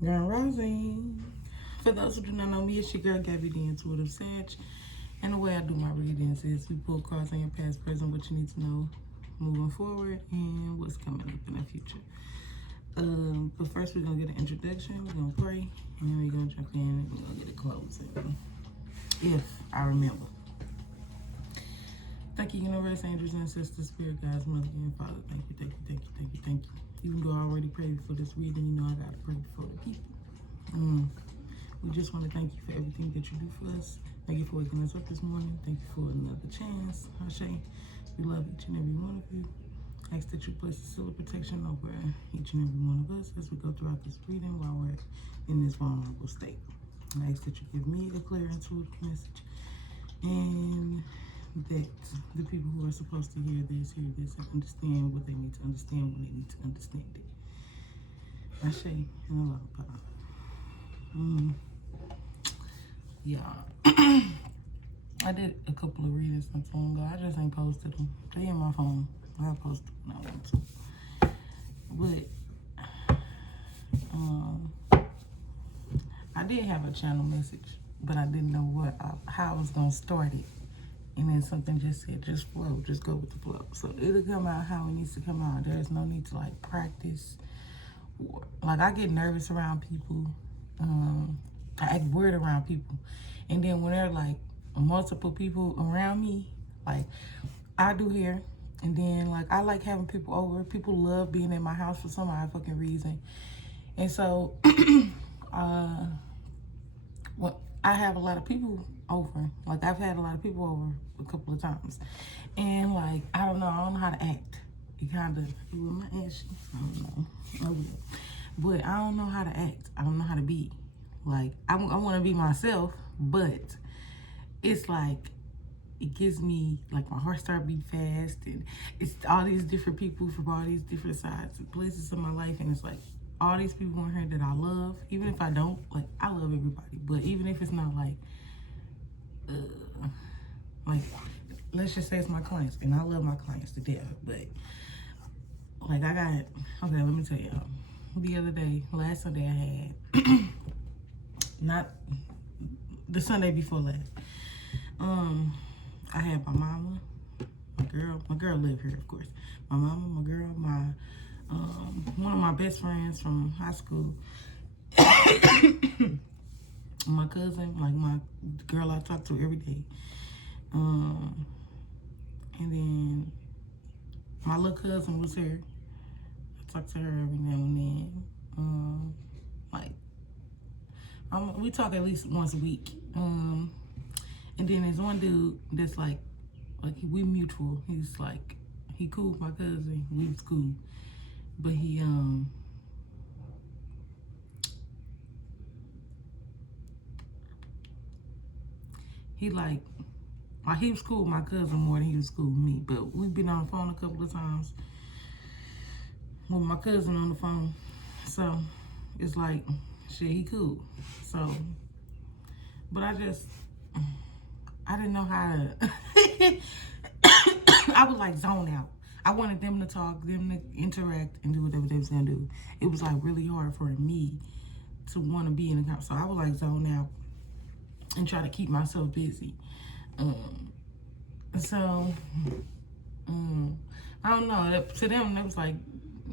Grand Rising. For those who do not know me, it's your girl Gabby, the Intuitive Sage. And the way I do my readings is we pull cards on your past, present, what you need to know moving forward, and what's coming up in the future. But first we're gonna get an introduction, we're gonna pray, and then we're gonna jump in and we're gonna get a closing. If I remember. Thank you, universe, angels, ancestors, spirit guides, mother, and father. Thank you, thank you, thank you, thank you, thank you. Even though I already prayed for this reading, you know I gotta pray for the people. We just want to thank you for everything that you do for us. Thank you for waking us up this morning. Thank you for another chance. Ashe, we love each and every one of you. I ask that you place a seal of protection over each and every one of us as we go throughout this reading while we're in this vulnerable state. I ask that you give me a clear intuitive message, and that the people who are supposed to hear this, and understand what they need to understand when they need to understand it. Ashe, and Allah, yeah. I did a couple of readings not so long ago. I just ain't posted them. They in my phone. I'll post them when I want to. But I did have a channel message, but I didn't know how I was gonna start it. And then something just said, just flow, just go with the flow. So it'll come out how it needs to come out. There's no need to like practice. Like I get nervous around people. I act weird around people. And then when there are like multiple people around me, like I do here. And then like I like having people over. People love being in my house for some odd fucking reason. And so well, I have a lot of people over. Like I've had a lot of people over a couple of times. And like I don't know how to act. It kind of, with my ashy, I don't know. But I don't know how to act. I don't know how to be. Like, I want to be myself, but it's like, it gives me, like, my heart start beat fast, and it's all these different people from all these different sides and places of my life, and it's like, all these people in here that I love, even if I don't, like, I love everybody, but even if it's not like, let's just say it's my clients, and I love my clients to death, but, like, okay, let me tell y'all. The other day, last Sunday I had, not the Sunday before last, I had my mama, my girl lived here, of course. My mama, my girl, one of my best friends from high school, my cousin, like my girl I talk to every day, and then my little cousin was here. I talk to her every now and then. We talk at least once a week. And then there's one dude that's like we mutual. He's like, he cool with my cousin. We was cool. But he was cool with my cousin more than he was cool with me. But we've been on the phone a couple of times with my cousin on the phone. So it's like, shit, he cool. So, but I didn't know how to, I would like zone out. I wanted them to talk, them to interact and do whatever they was gonna do. It was like really hard for me to want to be in the conversation. So I would like zone out and try to keep myself busy. I don't know. To them, it was like,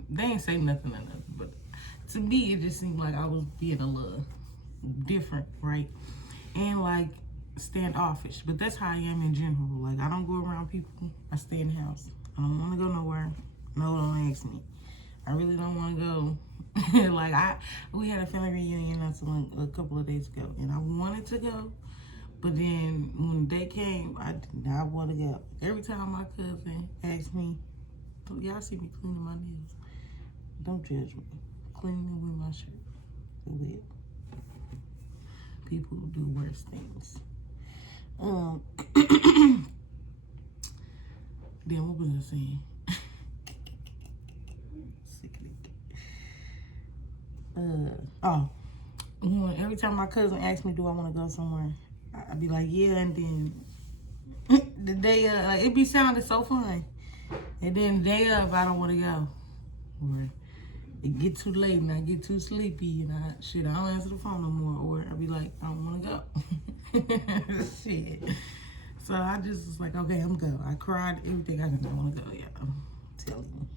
they ain't say nothing or nothing. But to me, it just seemed like I was being a little different, right? And like standoffish. But that's how I am in general. Like I don't go around people. I stay in the house. I don't want to go nowhere. No, don't ask me. I really don't want to go. We had a family reunion a couple of days ago, and I wanted to go. But then when the day came, I did not want to go. Every time my cousin asked me, y'all see me cleaning my nails. Don't judge me. Cleaning them with my shirt. Go ahead. People do worse things. Then what was I saying? Sick of it. Every time my cousin asks me, do I want to go somewhere? I'd be like, yeah, and then the day of, like, it be sounding so fun. And then the day of, I don't want to go. Or it get too late and I get too sleepy and I don't answer the phone no more, or I be like, I don't want to go. Shit. So I just was like, okay, I'm go. I cried, everything. I did not want to go. Yeah, I'm telling you.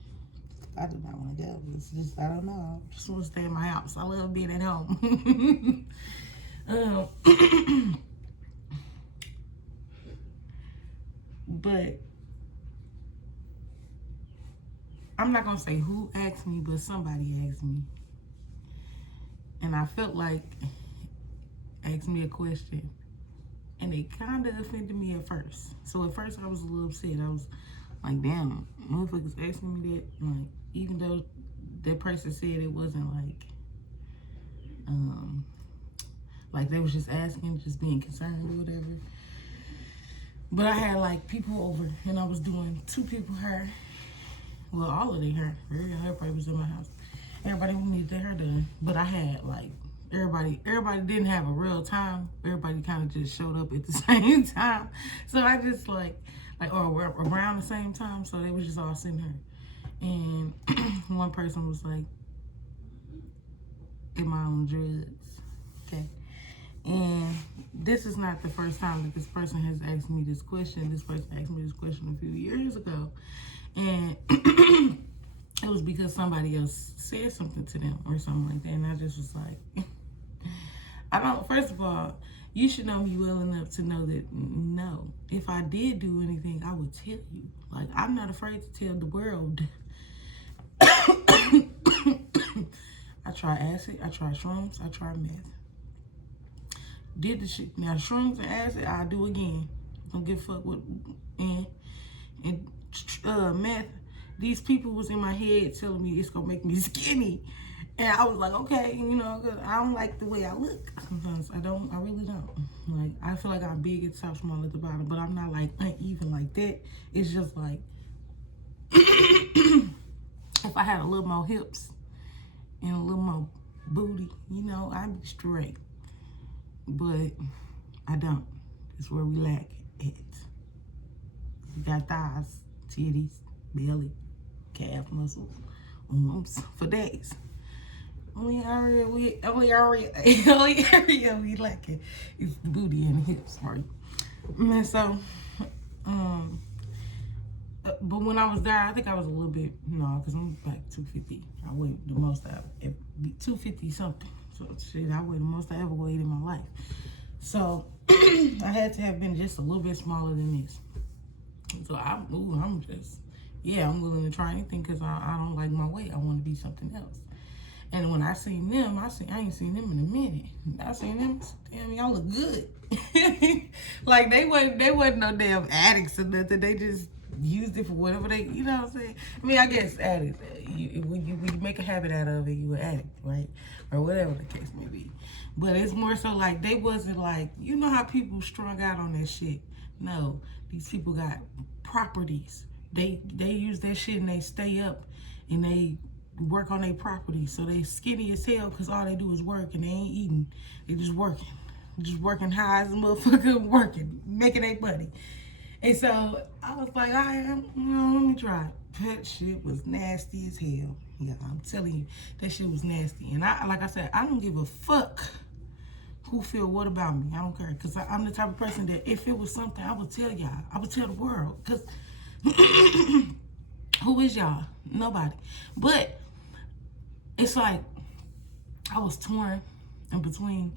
I do not want to go. It's just, I don't know. I just want to stay in my house. I love being at home. But I'm not going to say who asked me, but somebody asked me. And I felt like asked me a question. And it kind of offended me at first. So at first I was a little upset. I was like, damn, motherfuckers asking me that. Like, even though that person said it wasn't like they was just asking, just being concerned or whatever. But I had like people over and I was doing 2 people hair. Well, all of their hair. Everybody was in my house. Everybody needed their hair done. But I had like, everybody didn't have a real time. Everybody kind of just showed up at the same time. So I just or around the same time. So they was just all sitting there. And one person was like, am I on drugs? Okay. And this is not the first time that this person has asked me this question. This person asked me this question a few years ago. And it was because somebody else said something to them or something like that. And I just was like, first of all, you should know me well enough to know that no, if I did do anything, I would tell you. Like, I'm not afraid to tell the world. I try acid, I try shrooms, I try meth. Did the shit. Now, shrooms and acid, I'll do again. Don't give a fuck what. And meth, these people was in my head telling me it's gonna make me skinny. And I was like, okay, you know, cause I don't like the way I look. Sometimes I really don't. Like, I feel like I'm big at the top, small at the bottom, but I'm not like uneven like that. It's just like, if I had a little more hips and a little more booty, you know, I'd be straight. But I don't. It's where we lack it. We got thighs, titties, belly, calf muscles, arms for days. Only area we lack it is the booty and the hips, right? And so, but when I was there, I think I was a little bit, because I'm like 250. I weighed the most I ever, 250 something. So shit, I weighed the most I ever weighed in my life. So I had to have been just a little bit smaller than this. So I'm willing to try anything because I don't like my weight. I want to be something else. And when I seen them, I ain't seen them in a minute. I seen them, damn, y'all look good. Like they wasn't no damn addicts or nothing. They just used it for whatever they, you know what I'm saying? I mean, I guess addicts. When you make a habit out of it, you an addict, right? Or whatever the case may be. But it's more so like they wasn't like, you know how people strung out on that shit. No, these people got properties. They use that shit and they stay up and they work on their properties. So they skinny as hell because all they do is work and they ain't eating. They just working. Just working high as a motherfucker, working, making their money. And so I was like, let me try it. That shit was nasty as hell. Yeah, I'm telling you, that shit was nasty. And like I said, I don't give a fuck who feel what about me. I don't care. Because I'm the type of person that if it was something, I would tell y'all. I would tell the world. Because who is y'all? Nobody. But it's like I was torn in between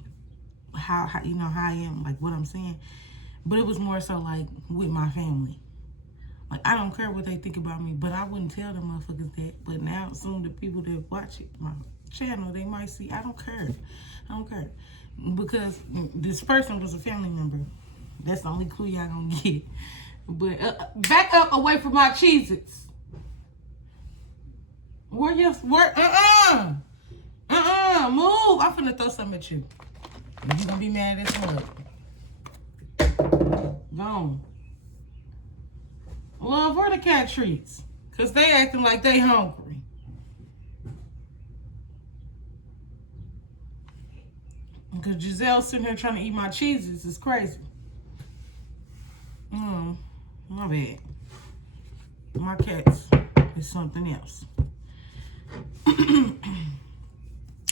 how I am, like what I'm saying. But it was more so like with my family. Like, I don't care what they think about me, but I wouldn't tell them motherfuckers that. But now, soon the people that watch it, my channel, they might see, I don't care. I don't care. Because this person was a family member. That's the only clue y'all gonna get. But back up away from my Cheez-Its. Move. I'm finna throw something at you. You gonna be mad at this one. Gone. Love, where the cat treats? Cause they acting like they hungry. Cause Giselle sitting here trying to eat my Cheez-Its is crazy. My bad. My cats is something else.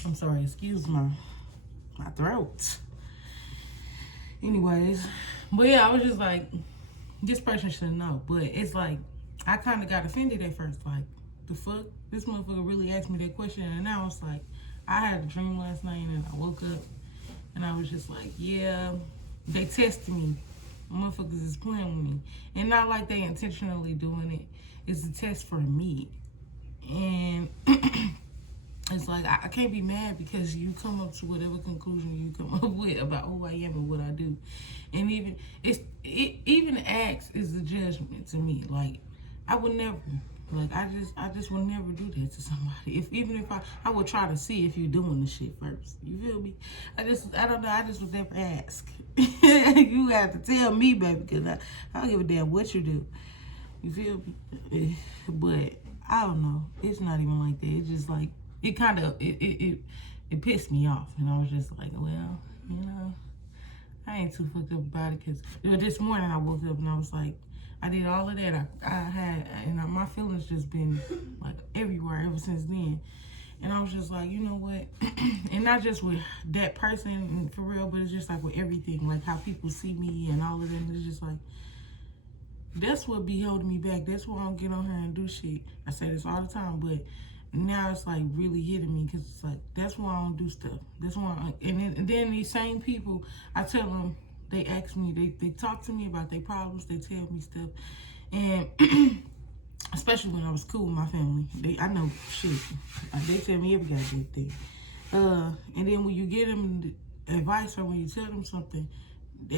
I'm sorry, excuse my throat. Anyways, but yeah, I was just like, this person should know. But it's like, I kind of got offended at first. Like, the fuck? This motherfucker really asked me that question. And now it's like, I had a dream last night and I woke up and I was just like, yeah, they tested me. Motherfuckers is playing with me. And not like they intentionally doing it. It's a test for me. And it's like, I can't be mad because you come up to whatever conclusion you come up with about who I am and what I do. And even acts is a judgment to me. Like, I would never, like, I just would never do that to somebody. Even if I would try to see if you're doing the shit first. You feel me? I don't know, I just would never ask. You have to tell me, baby, because I don't give a damn what you do. You feel me? But I don't know. It's not even like that. It's just like, it kind of, it pissed me off. And I was just like, well, you know, I ain't too fucked up about it. Because this morning I woke up and I was like, I did all of that. I had, and my feelings just been like everywhere ever since then. And I was just like, you know what? And not just with that person for real, but it's just like with everything. Like how people see me and all of that. It's just like, that's what be holding me back. That's why I don't get on here and do shit. I say this all the time, but now it's like really hitting me because it's like, that's why I don't do stuff. That's why and then these same people, I tell them, they ask me, they talk to me about their problems, they tell me stuff. And especially when I was cool with my family, I know shit. They tell me every goddamn thing. And then when you give them advice or when you tell them something,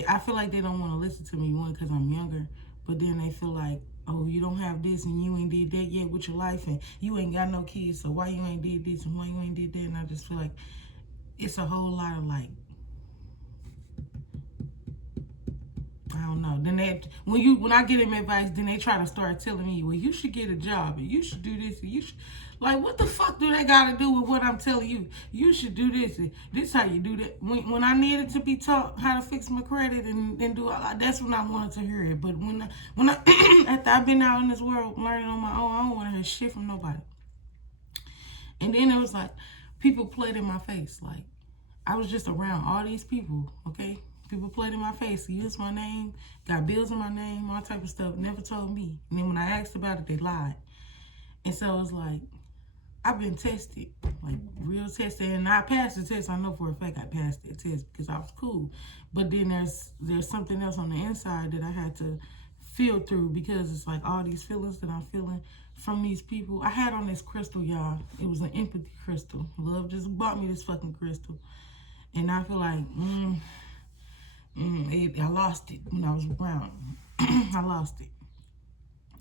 I feel like they don't want to listen to me, one, because I'm younger, but then they feel like, oh, you don't have this and you ain't did that yet with your life and you ain't got no kids, so why you ain't did this and why you ain't did that? And I just feel like it's a whole lot of like, I don't know. Then when I get them advice, then they try to start telling me, well, you should get a job and you should do this and you should, like, what the fuck do they got to do with what I'm telling you? You should do this and this how you do that. When I needed to be taught how to fix my credit and do all that, that's when I wanted to hear it. But when I after I've been out in this world learning on my own, I don't want to hear shit from nobody. And then it was like, people played in my face. Like, I was just around all these people, okay? People played in my face, used my name, got bills in my name, all type of stuff, never told me. And then when I asked about it, they lied. And so it was like, I've been tested, like real tested. And I passed the test. I know for a fact I passed that test because I was cool. But then there's something else on the inside that I had to feel through because it's like all these feelings that I'm feeling from these people. I had on this crystal, y'all. It was an empathy crystal. Love just bought me this fucking crystal. And I feel like, I lost it when I was around. I lost it.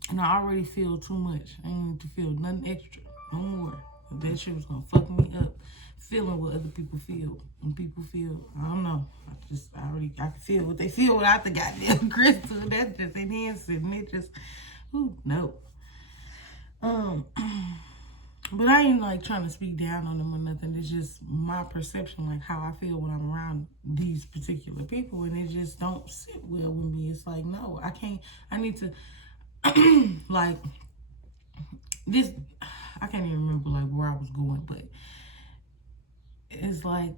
And I already feel too much. I ain't need to feel nothing extra. No more. That shit was gonna fuck me up. Feeling what other people feel. When people feel, I don't know. I can feel what they feel without the goddamn crystal. That just enhanced it. And it just, no. But I ain't like trying to speak down on them or nothing. It's just my perception, like how I feel when I'm around these particular people, and it just don't sit well with me. It's like, no, I can't. I need to, like, this. I can't even remember like where I was going, but it's like,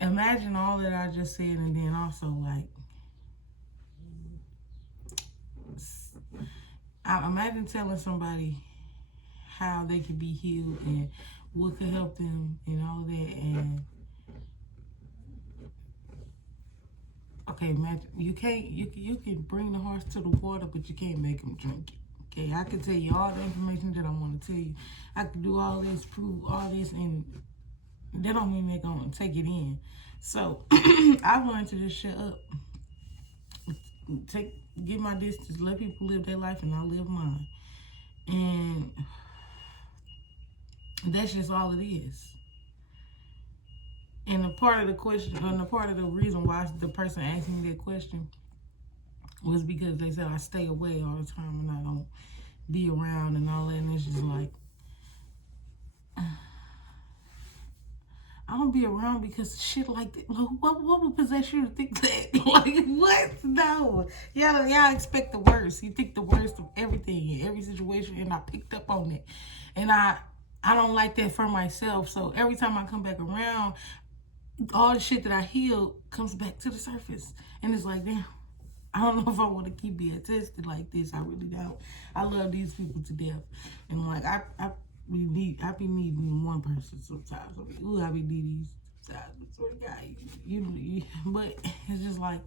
imagine all that I just said, and then also like, I imagine telling somebody how they could be healed and what could help them and all of that. And okay, imagine you can bring the horse to the water, but you can't make him drink it. Okay, I can tell you all the information that I want to tell you. I can do all this, prove all this, and that don't mean they're gonna take it in. So I've learned to just shut up, give my distance, let people live their life, and I'll live mine. And that's just all it is. And a part of the question, and a part of the reason why the person asked me that question was because they said I stay away all the time and I don't be around and all that. And it's just like, I don't be around because shit like that. What would possess you to think that? Like, what? No. Y'all expect the worst. You think the worst of everything in every situation, and I picked up on it. And I I don't like that for myself. So every time I come back around, all the shit that I healed comes back to the surface. And it's like, damn, I don't know if I want to keep being tested like this. I really don't. I love these people to death. And like, I be needing one person sometimes. I be needing these sometimes. But it's just like,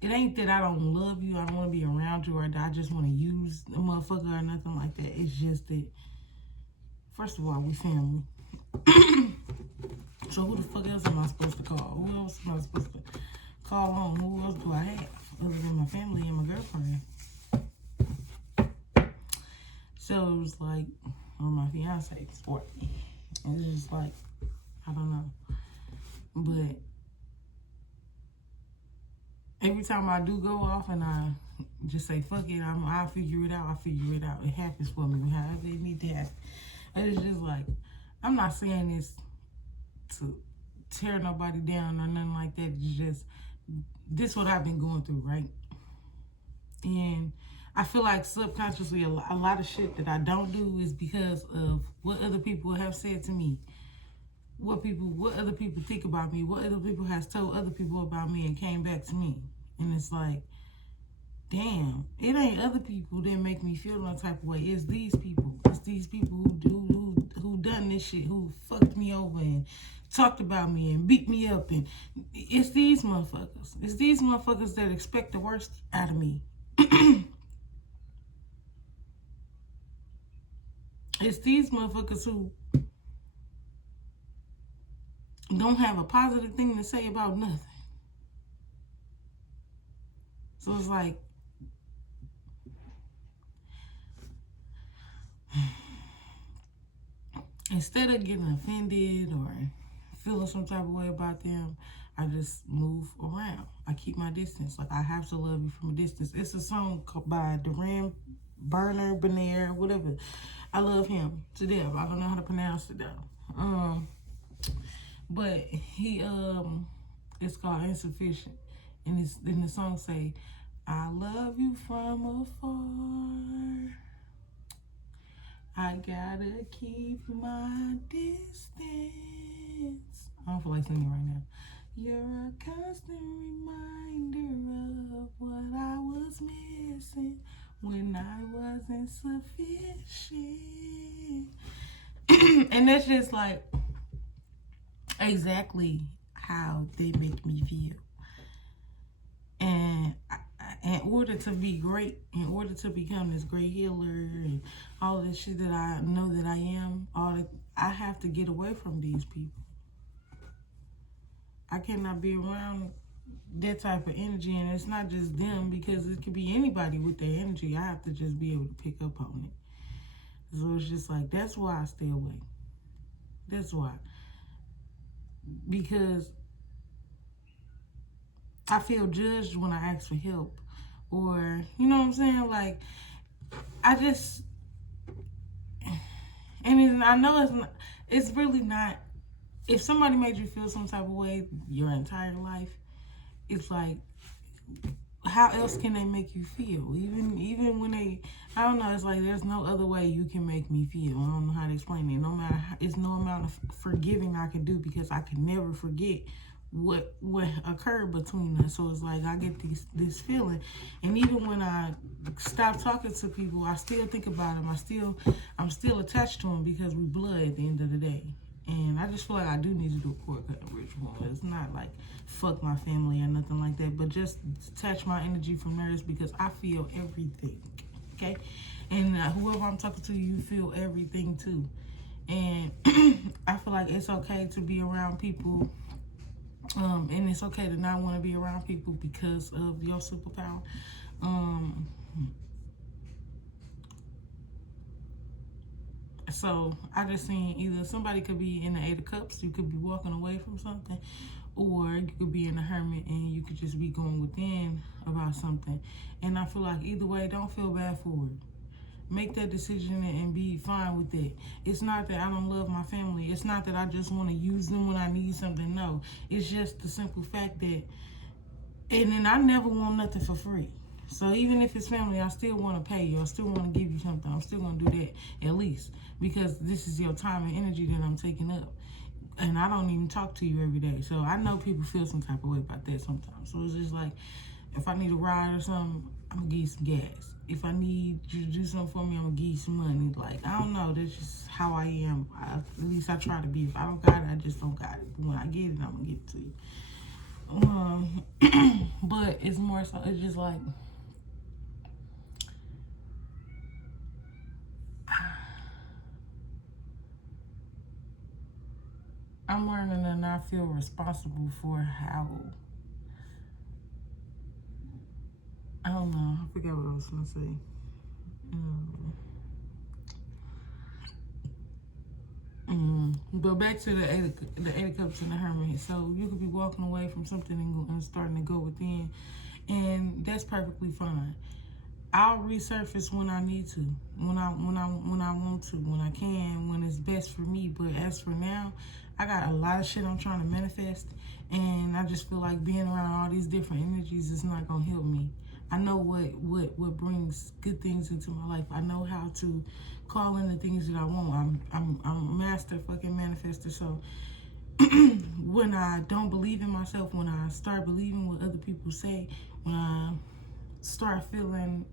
it ain't that I don't love you, I don't want to be around you, or that I just want to use the motherfucker or nothing like that. It's just that, first of all, we family. So who the fuck else am I supposed to call? Who else am I supposed to call on? Who else do I have other than my family and my girlfriend? So it was like, or my fiance, or it's just like, I don't know. But every time I do go off and I just say, fuck it, I'll figure it out, It happens for me, however it need to happen. And it's just like, I'm not saying this to tear nobody down or nothing like that. It's just, this is what I've been going through, right? And I feel like subconsciously a lot of shit that I don't do is because of what other people have said to me. What other people think about me, what other people has told other people about me and came back to me. And it's like, damn, it ain't other people that make me feel no type of way. It's these people. It's these people who done this shit, who fucked me over and talked about me and beat me up. And it's these motherfuckers. It's these motherfuckers that expect the worst out of me. It's these motherfuckers who don't have a positive thing to say about nothing. So it's like, instead of getting offended or feeling some type of way about them, I just move around. I keep my distance. Like, I have to love you from a distance. It's a song by Duran Bernard, whatever. I love him to death. I don't know how to pronounce it though. But he it's called Insufficient. And then the song say, I love you from afar. I gotta keep my distance. I don't feel like singing right now. You're a constant reminder of what I was missing when I wasn't sufficient. And that's just like exactly how they make me feel. And in order to be great, in order to become this great healer and all this shit that I know that I am, I have to get away from these people. I cannot be around that type of energy, and it's not just them, because it could be anybody with their energy. I have to just be able to pick up on it. So it's just like, that's why I stay away. That's why. Because I feel judged when I ask for help. Or, you know what I'm saying? Like, I just, and I know it's really not, if somebody made you feel some type of way your entire life, it's like, how else can they make you feel? Even when they, I don't know, it's like there's no other way you can make me feel. I don't know how to explain it. No matter how, it's no amount of forgiving I can do, because I can never forget what occurred between us. So it's like I get this feeling, and even when I stop talking to people, I still think about them. I'm still attached to them, because we blood at the end of the day. And I just feel like I do need to do a cord cutting ritual. It's not like fuck my family or nothing like that, but just detach my energy from theirs, because I feel everything, okay? And whoever I'm talking to, you feel everything too. And I feel like it's okay to be around people, and it's okay to not want to be around people because of your superpower. So I just seen either somebody could be in the Eight of Cups, you could be walking away from something, or you could be in the Hermit and you could just be going within about something. And I feel like either way, don't feel bad for it. Make that decision and be fine with it. It's not that I don't love my family. It's not that I just want to use them when I need something. No, it's just the simple fact that, and then I never want nothing for free. So even if it's family, I still want to pay you. I still want to give you something. I'm still going to do that at least, because this is your time and energy that I'm taking up. And I don't even talk to you every day. So I know people feel some type of way about that sometimes. So it's just like, if I need a ride or something, I'm going to give you some gas. If I need you to do something for me, I'm going to give you some money. Like, I don't know. That's just how I am. At least I try to be. If I don't got it, I just don't got it. But when I get it, I'm going to give it to you. But it's more so, it's just like, I'm learning to not feel responsible for how, I don't know, I forgot what I was going to say. But back to the eight of cups and the hermit. So you could be walking away from something and starting to go within, and that's perfectly fine. I'll resurface when I need to, when I want to, when I can, when it's best for me. But as for now, I got a lot of shit I'm trying to manifest, and I just feel like being around all these different energies is not gonna help me. I know what brings good things into my life. I know how to call in the things that I want. I'm a master fucking manifester. So when I don't believe in myself, when I start believing what other people say, when I start feeling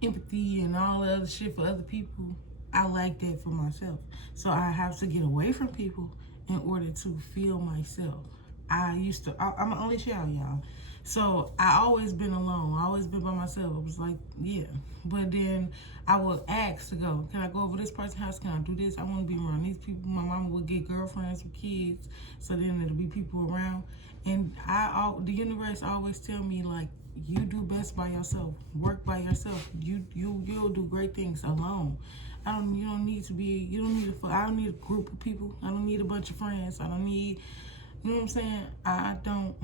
empathy and all the other shit for other people, I like that for myself. So I have to get away from people in order to feel myself. I'm an only child, y'all. So I always been alone. I always been by myself. I was like, yeah. But then I would ask to go, can I go over this person's house? Can I do this? I want to be around these people. My mama would get girlfriends with kids, so then there'll be people around. And the universe always tell me, like, you do best by yourself. Work by yourself. You'll do great things alone. I don't need a group of people. I don't need a bunch of friends. I don't need, you know what I'm saying? I don't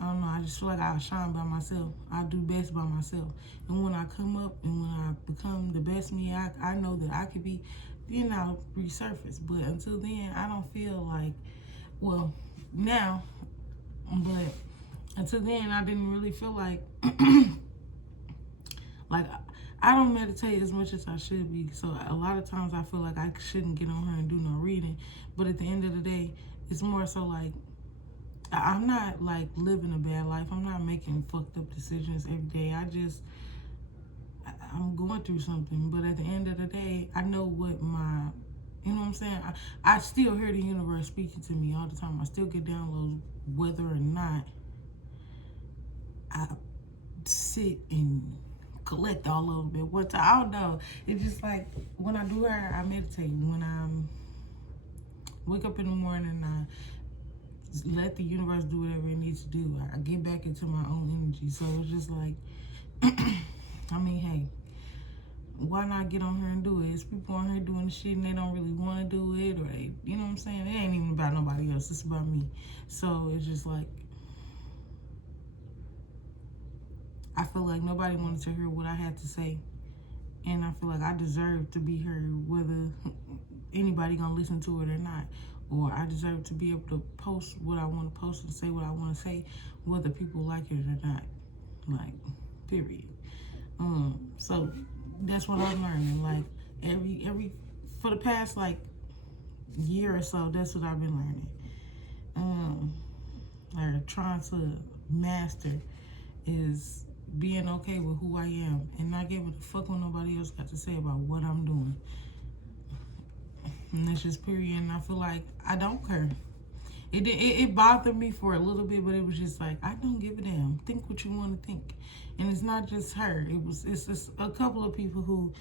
know. I just feel like I shine by myself. I do best by myself. And when I come up and when I become the best me, I know that I could be, resurface. But until then, I don't feel like, well, now, but until then, I didn't really feel like, like, I don't meditate as much as I should be. So a lot of times I feel like I shouldn't get on here and do no reading. But at the end of the day, it's more so like, I'm not like living a bad life. I'm not making fucked up decisions every day. I'm going through something. But at the end of the day, I know what you know what I'm saying? I still hear the universe speaking to me all the time. I still get downloads whether or not I sit and collect all of it. What I don't know. It's just like when I do her, I meditate. When I wake up in the morning, I let the universe do whatever it needs to do. I get back into my own energy. So it's just like, I mean, hey, why not get on here and do it? It's people on here doing the shit and they don't really want to do it, or they, you know what I'm saying? It ain't even about nobody else. It's about me. So it's just like, I feel like nobody wanted to hear what I had to say. And I feel like I deserve to be heard, whether anybody gonna listen to it or not. Or I deserve to be able to post what I want to post and say what I want to say, whether people like it or not. Like, period. So that's what I'm learning. Like for the past like year or so, that's what I've been learning. Or trying to master is being okay with who I am and not giving a fuck what nobody else got to say about what I'm doing. And that's just period. And I feel like I don't care. It bothered me for a little bit, but it was just like, I don't give a damn. Think what you want to think. And it's not just her. It's just a couple of people who,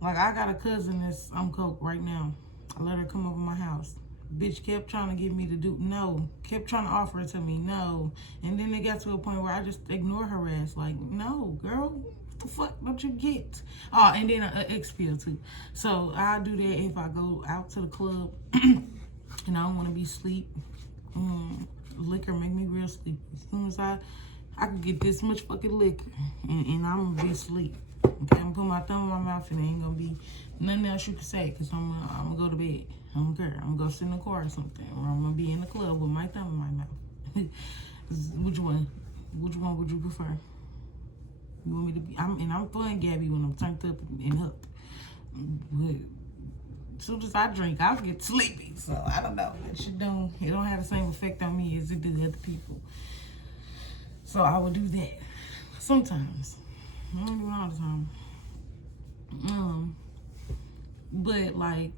like, I got a cousin that's on coke right now. I let her come over my house. Bitch kept trying to get me to do, no. Kept trying to offer it to me, no. And then it got to a point where I just ignore her ass. Like, no, girl, what the fuck don't you get? Oh, and then an X-Pill too. So I'll do that if I go out to the club and I don't want to be asleep. Liquor make me real sleepy. As soon as I could get this much fucking liquor and I'm gonna be asleep. Okay, I'm gonna put my thumb in my mouth and there ain't gonna be nothing else you can say, because I'm gonna go to bed. I don't care. I'm gonna go sit in the car or something, or I'm gonna be in the club with my thumb in my mouth. Which one would you prefer? You want me to be? I'm fun, Gabby, when I'm turned up and up. But as soon as I drink, I'll get sleepy. So I don't know. It don't have the same effect on me as it do other people. So I would do that sometimes. I don't do it all the time. But like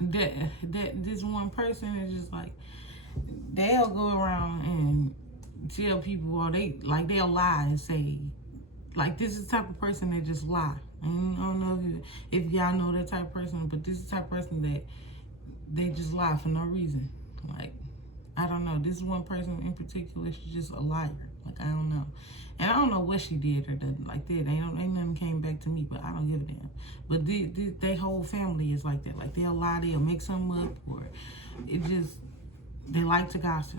that this one person is just like, they'll go around and tell people, or they'll lie and say, like, this is the type of person that just lie. And I don't know if y'all know that type of person, but this is the type of person that they just lie for no reason. Like, I don't know. This is one person in particular. She's just a liar. Like, I don't know. And I don't know what she did or done like that. Ain't nothing came back to me, but I don't give a damn. But they whole family is like that. Like, they'll lie, they'll make something up, or they like to gossip.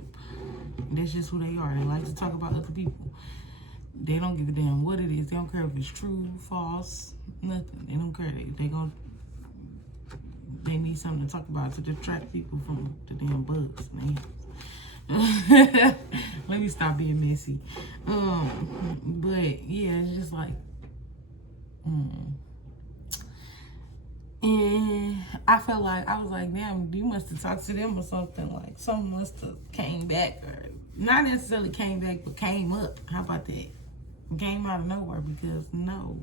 That's just who they are. They like to talk about other people. They don't give a damn what it is. They don't care if it's true, false, nothing. They don't care. They need something to talk about to distract people from the damn bugs, man. Let me stop being messy. But yeah, it's just like, and I felt like, I was like, damn, you must have talked to them or something. Like, something must have came back, or not necessarily came back, but came up. How about that? Came out of nowhere, because no,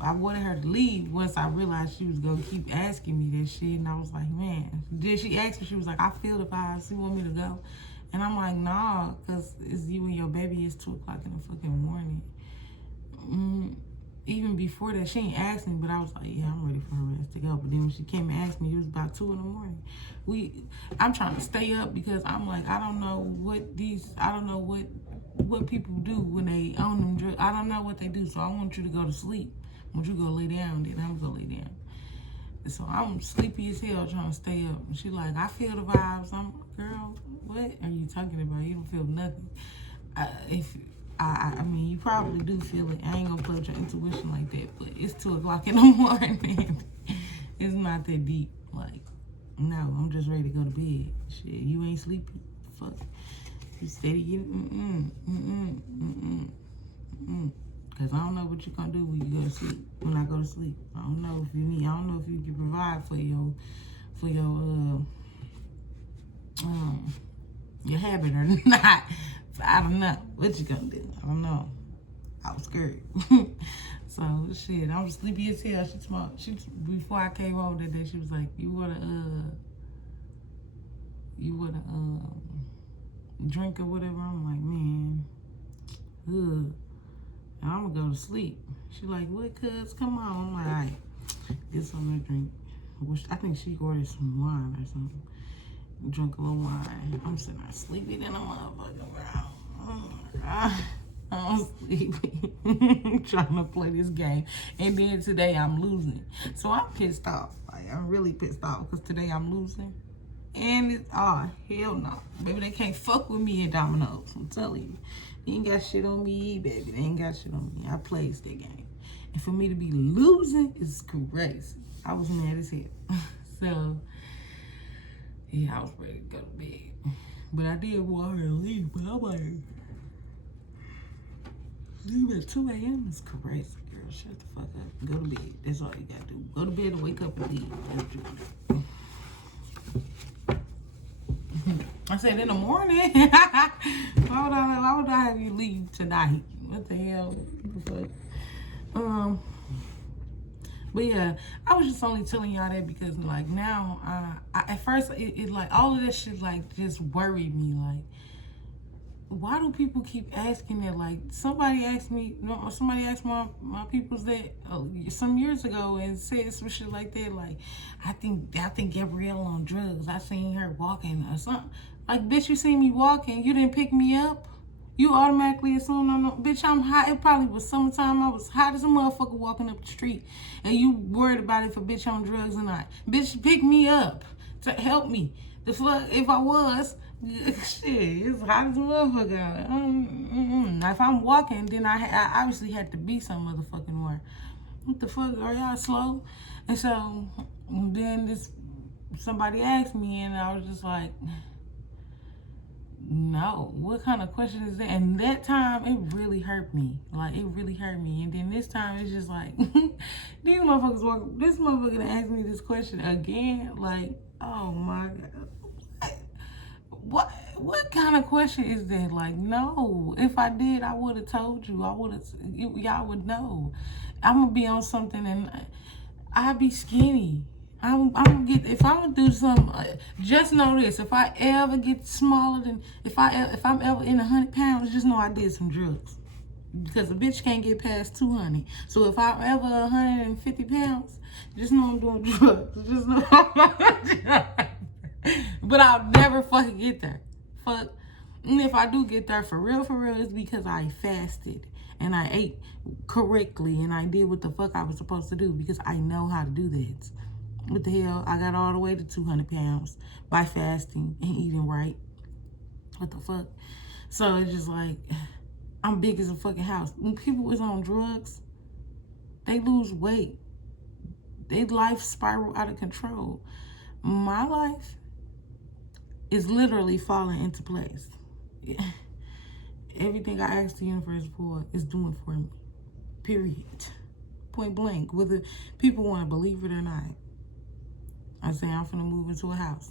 I wanted her to leave once I realized she was gonna keep asking me that shit, and I was like, man. Then she asked me, she was like, I feel the vibes, you want me to go? And I'm like, nah, because it's you and your baby. It's 2 o'clock in the fucking morning. Even before that, she ain't asked me, but I was like, yeah, I'm ready for her ass to go. But then when she came and asked me, it was about 2 in the morning. I'm trying to stay up because I'm like, I don't know what people do when they own them drugs. I don't know what they do, so I want you to go to sleep. I want you to go lay down, then I'm gonna lay down. So I'm sleepy as hell trying to stay up. And she like, I feel the vibes. I'm like, girl, what are you talking about? You don't feel nothing. I mean, you probably do feel it. I ain't gonna play with your intuition like that, but it's 2 o'clock in the morning. It's not that deep. Like, no, I'm just ready to go to bed. Shit, you ain't sleepy. Fuck. You steady getting, Because I don't know what you're gonna do when you go to sleep, when I go to sleep. I don't know if you can provide for your habit or not. I don't know what you gonna do. I don't know. I was scared. So shit, I was sleepy as hell. Before I came over that day, she was like, you wanna drink or whatever? I'm like, man, ugh. And I'm gonna go to sleep. She like, what, cuz? Come on. I'm like, all right, get something to drink. I think she ordered some wine or something. Drink a little wine. I'm sitting there sleeping in a motherfucker, bro. Oh my God. I'm sleeping. Trying to play this game. And then today I'm losing. So I'm pissed off. Like, I'm really pissed off because today I'm losing. And it's, hell no. Baby, they can't fuck with me at Domino's. I'm telling you. They ain't got shit on me, baby. They ain't got shit on me. I plays that game. And for me to be losing is crazy. I was mad as hell. So, yeah, I was ready to go to bed. But I did want her to leave, but I'm like, leave at 2 a.m. is crazy, girl. Shut the fuck up. Go to bed. That's all you gotta do. Go to bed and wake up and leave. That's what you gotta do. I said in the morning. Why would I have you leave tonight? What the hell? What the fuck? But yeah, I was just only telling y'all that because like now, at first it like all of that shit like just worried me. Like, why do people keep asking that? Like, somebody asked my peoples that some years ago and said some shit like that. Like, I think Gabrielle on drugs. I seen her walking or something. Like, bitch, you seen me walking. You didn't pick me up. You automatically assume I'm not. Bitch, I'm hot. It probably was summertime. I was hot as a motherfucker walking up the street. And you worried about if a bitch on drugs or not. Bitch, pick me up to help me. The fuck, if I was, shit, it's hot as a motherfucker out. Now, if I'm walking, then I obviously had to be some motherfucking where. What the fuck, are y'all slow? And so, then somebody asked me, and I was just like, no, what kind of question is that? And that time, it really hurt me. Like, it really hurt me. And then this time, it's just like, this motherfucker asked me this question again. Like, oh my God. What kind of question is that? Like, no. If I did, I would have told you. Y'all would know. I'm gonna be on something and I'd be skinny. I'm gonna get, if I'm gonna do something, just know this: if I ever get smaller than, if I'm ever in 100 pounds, just know I did some drugs, because a bitch can't get past 200. So if I'm ever 150 pounds, just know I'm doing drugs. Just know but I'll never fucking get there. Fuck. And if I do get there for real, it's because I fasted and I ate correctly and I did what the fuck I was supposed to do, because I know how to do that. What the hell? I got all the way to 200 pounds by fasting and eating right. What the fuck? So it's just like, I'm big as a fucking house. When people is on drugs, they lose weight. Their life spiral out of control. My life is literally falling into place. Everything I asked the universe for is doing for me. Period. Point blank. Whether people want to believe it or not. I say I'm finna move into a house.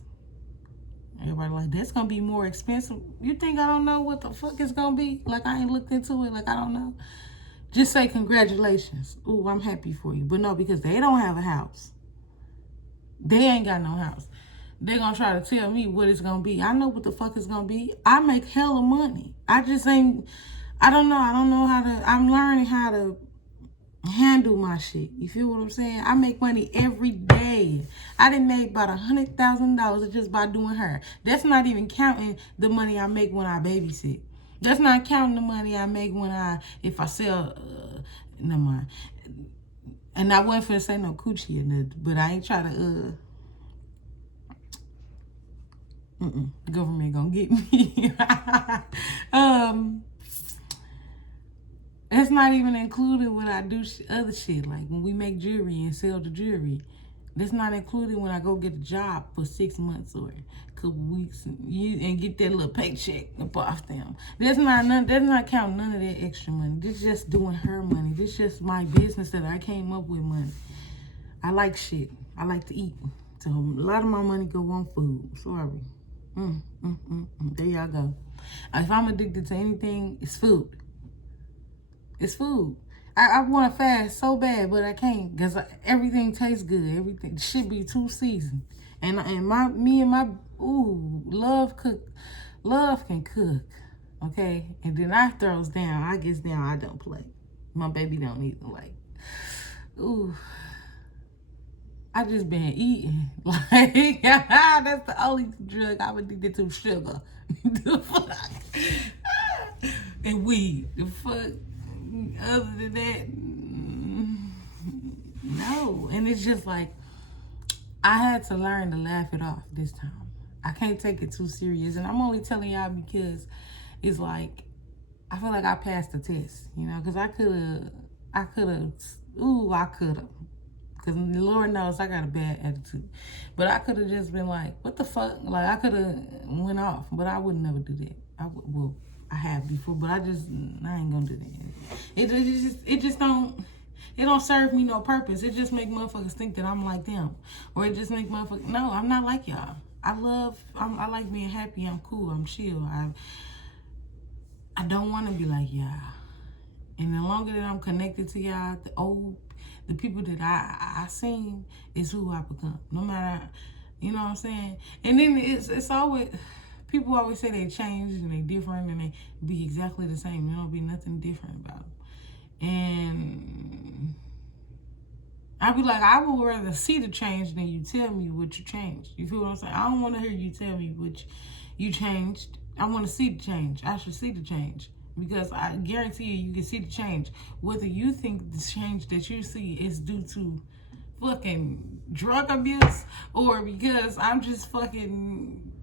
Everybody like, that's gonna be more expensive. You think I don't know what the fuck it's gonna be? Like, I ain't looked into it. Like, I don't know. Just say congratulations. Ooh, I'm happy for you. But no, because they don't have a house. They ain't got no house. They're gonna try to tell me what it's gonna be. I know what the fuck it's gonna be. I make hella money. I don't know. I don't know how to, I'm learning how to handle my shit. You feel what I'm saying? I make money every day. I done made about $100,000 just by doing hair. That's not even counting the money I make when I babysit. That's not counting the money I make if I sell, never mind. And I wasn't finna say no coochie or nothing, but I ain't try to, the government gonna get me. That's not even included when I do other shit, like when we make jewelry and sell the jewelry. That's not included when I go get a job for 6 months or a couple weeks and get that little paycheck up off them. That's not counting none of that extra money. This just doing her money. This just my business that I came up with money. I like shit. I like to eat. So a lot of my money go on food. Sorry. There y'all go. If I'm addicted to anything, it's food. It's food. I want to fast so bad, but I can't, because everything tastes good. Everything should be too seasoned. And love can cook. Okay? And then I throws down. I gets down. I don't play. My baby don't either. Like, ooh. I just been eating. Like, that's the only drug I'm addicted to, sugar. The fuck? And weed. The fuck? Other than that, no. And it's just like, I had to learn to laugh it off this time. I can't take it too serious. And I'm only telling y'all because it's like, I feel like I passed the test, you know, because I could have. Because Lord knows I got a bad attitude. But I could have just been like, what the fuck? Like, I could have went off, but I would never do that. I have before, but I ain't gonna do that. It don't serve me no purpose. It just make motherfuckers think that I'm like them. Or it just make motherfuckers, no, I'm not like y'all. I like being happy, I'm cool, I'm chill. I don't wanna be like y'all. And the longer that I'm connected to y'all, the people that I seen is who I become. No matter, you know what I'm saying? And then it's always, people always say they change and they different and they be exactly the same. There don't be nothing different about them. And I be like, I would rather see the change than you tell me what you changed. You feel what I'm saying? I don't want to hear you tell me what you changed. I want to see the change. I should see the change. Because I guarantee you can see the change. Whether you think the change that you see is due to fucking drug abuse or because I'm just fucking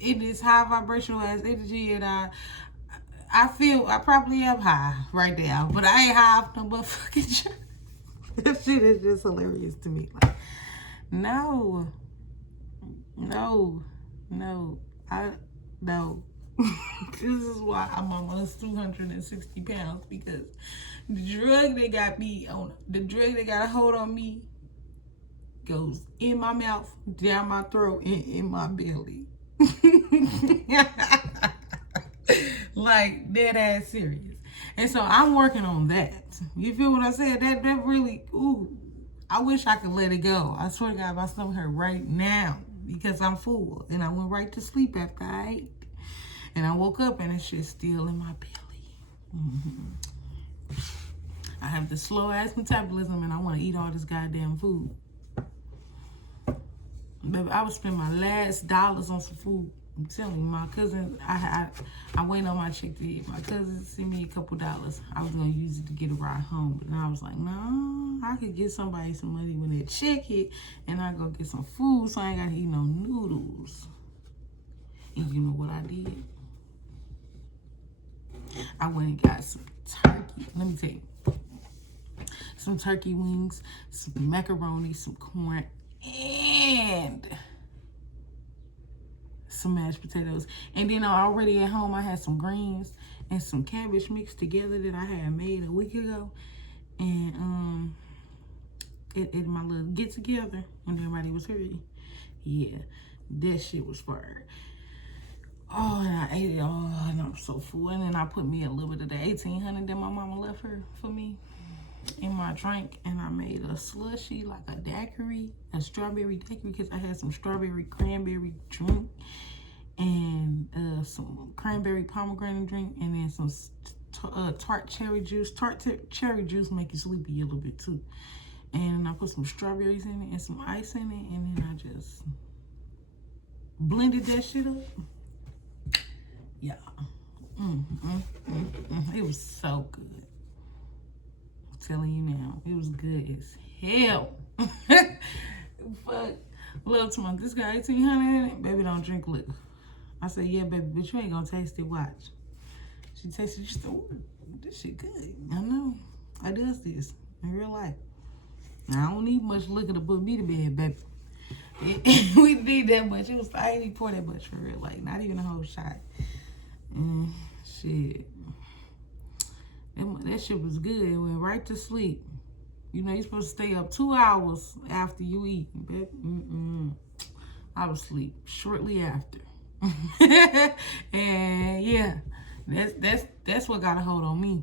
in this high vibrational ass energy and I feel I probably am high right now, but I ain't high off no motherfucking shit. That shit is just hilarious to me. Like, no. No. This is why I'm almost 260 pounds, because the drug that got a hold on me goes in my mouth, down my throat, and in my belly. Like, dead ass serious. And so I'm working on that. You feel what I said? That really, ooh, I wish I could let it go. I swear to God, my stomach hurt right now because I'm full. And I went right to sleep after I ate. And I woke up and it's shit's still in my belly. I have the slow ass metabolism and I want to eat all this goddamn food. Baby, I would spend my last dollars on some food. I'm telling you, my cousin, I waiting on my check to hit. My cousin sent me a couple dollars. I was going to use it to get a ride home. But then I was like, no, I could get somebody some money when that check hit and I go get some food so I ain't got to eat no noodles. And you know what I did? I went and got some turkey. Let me tell you. Some turkey wings, some macaroni, some corn, and some mashed potatoes. And then already at home, I had some greens and some cabbage mixed together that I had made a week ago. And at my little get together, and everybody was ready. Yeah, that shit was fire. Oh, and I ate it all, and I'm so full. And then I put me a little bit of the 1800 that my mama left her for me in my drink, and I made a slushy, like a daiquiri, a strawberry daiquiri, because I had some strawberry cranberry drink and some cranberry pomegranate drink, and then some tart cherry juice. Cherry juice make you sleepy a little bit too. And I put some strawberries in it and some ice in it, and then I just blended that shit up. Yeah. It was so good. I'm telling you now, it was good as hell. Fuck. Love to my, this got 1800 in it. Baby, don't drink liquor. I said, yeah, baby, but you ain't gonna taste it. Watch. She tasted it. She said, ooh, this shit good. I know. I does this in real life. Now, I don't need much liquor to put me to bed, baby. We need that much. It was, I ain't even pour that much for real. Like, not even a whole shot. Shit. That shit was good. It went right to sleep. You know, you're supposed to stay up 2 hours after you eat. I was asleep shortly after. And yeah, that's what got a hold on me.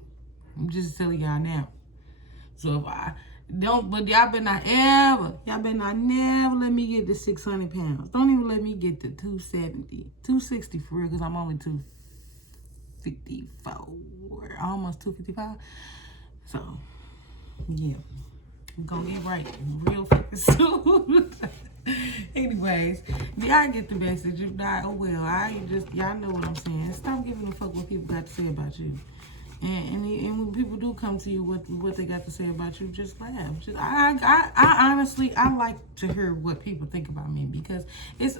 I'm just telling y'all now. So if I don't, but y'all better not never let me get to 600 pounds. Don't even let me get to 270, 260 for real, because I'm only 254, almost 255. So, yeah, I'm gonna get right real fucking soon. Anyways, y'all get the message. If not, oh well. Y'all know what I'm saying. Stop giving a fuck what people got to say about you. And when people do come to you, what they got to say about you, just laugh. I honestly, I like to hear what people think about me, because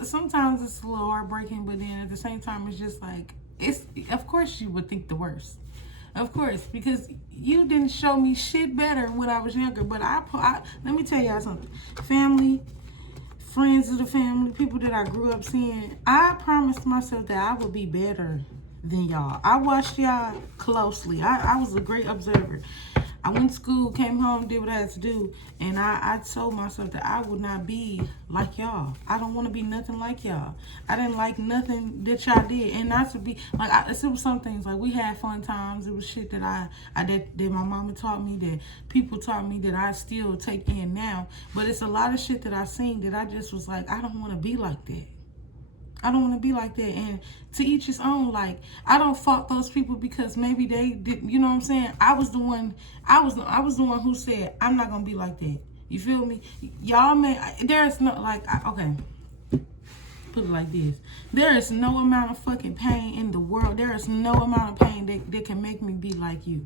sometimes it's a little heartbreaking, but then at the same time, it's just like, of course you would think the worst. Of course, because you didn't show me shit better when I was younger. But let me tell y'all something. Family, friends of the family, people that I grew up seeing, I promised myself that I would be better than y'all. I watched y'all closely. I was a great observer. I went to school, came home, did what I had to do, and I told myself that I would not be like y'all. I don't want to be nothing like y'all. I didn't like nothing that y'all did, and not to be like, it was some things like we had fun times. It was shit that that my mama taught me, that people taught me, that I still take in now. But it's a lot of shit that I seen that I just was like, I don't want to be like that. I don't want to be like that. And to each his own. Like, I don't fault those people because maybe they didn't, you know what I'm saying? I was the one who said, I'm not going to be like that. You feel me? Y'all there's no, like, okay. Put it like this. There is no amount of fucking pain in the world. There is no amount of pain that can make me be like you.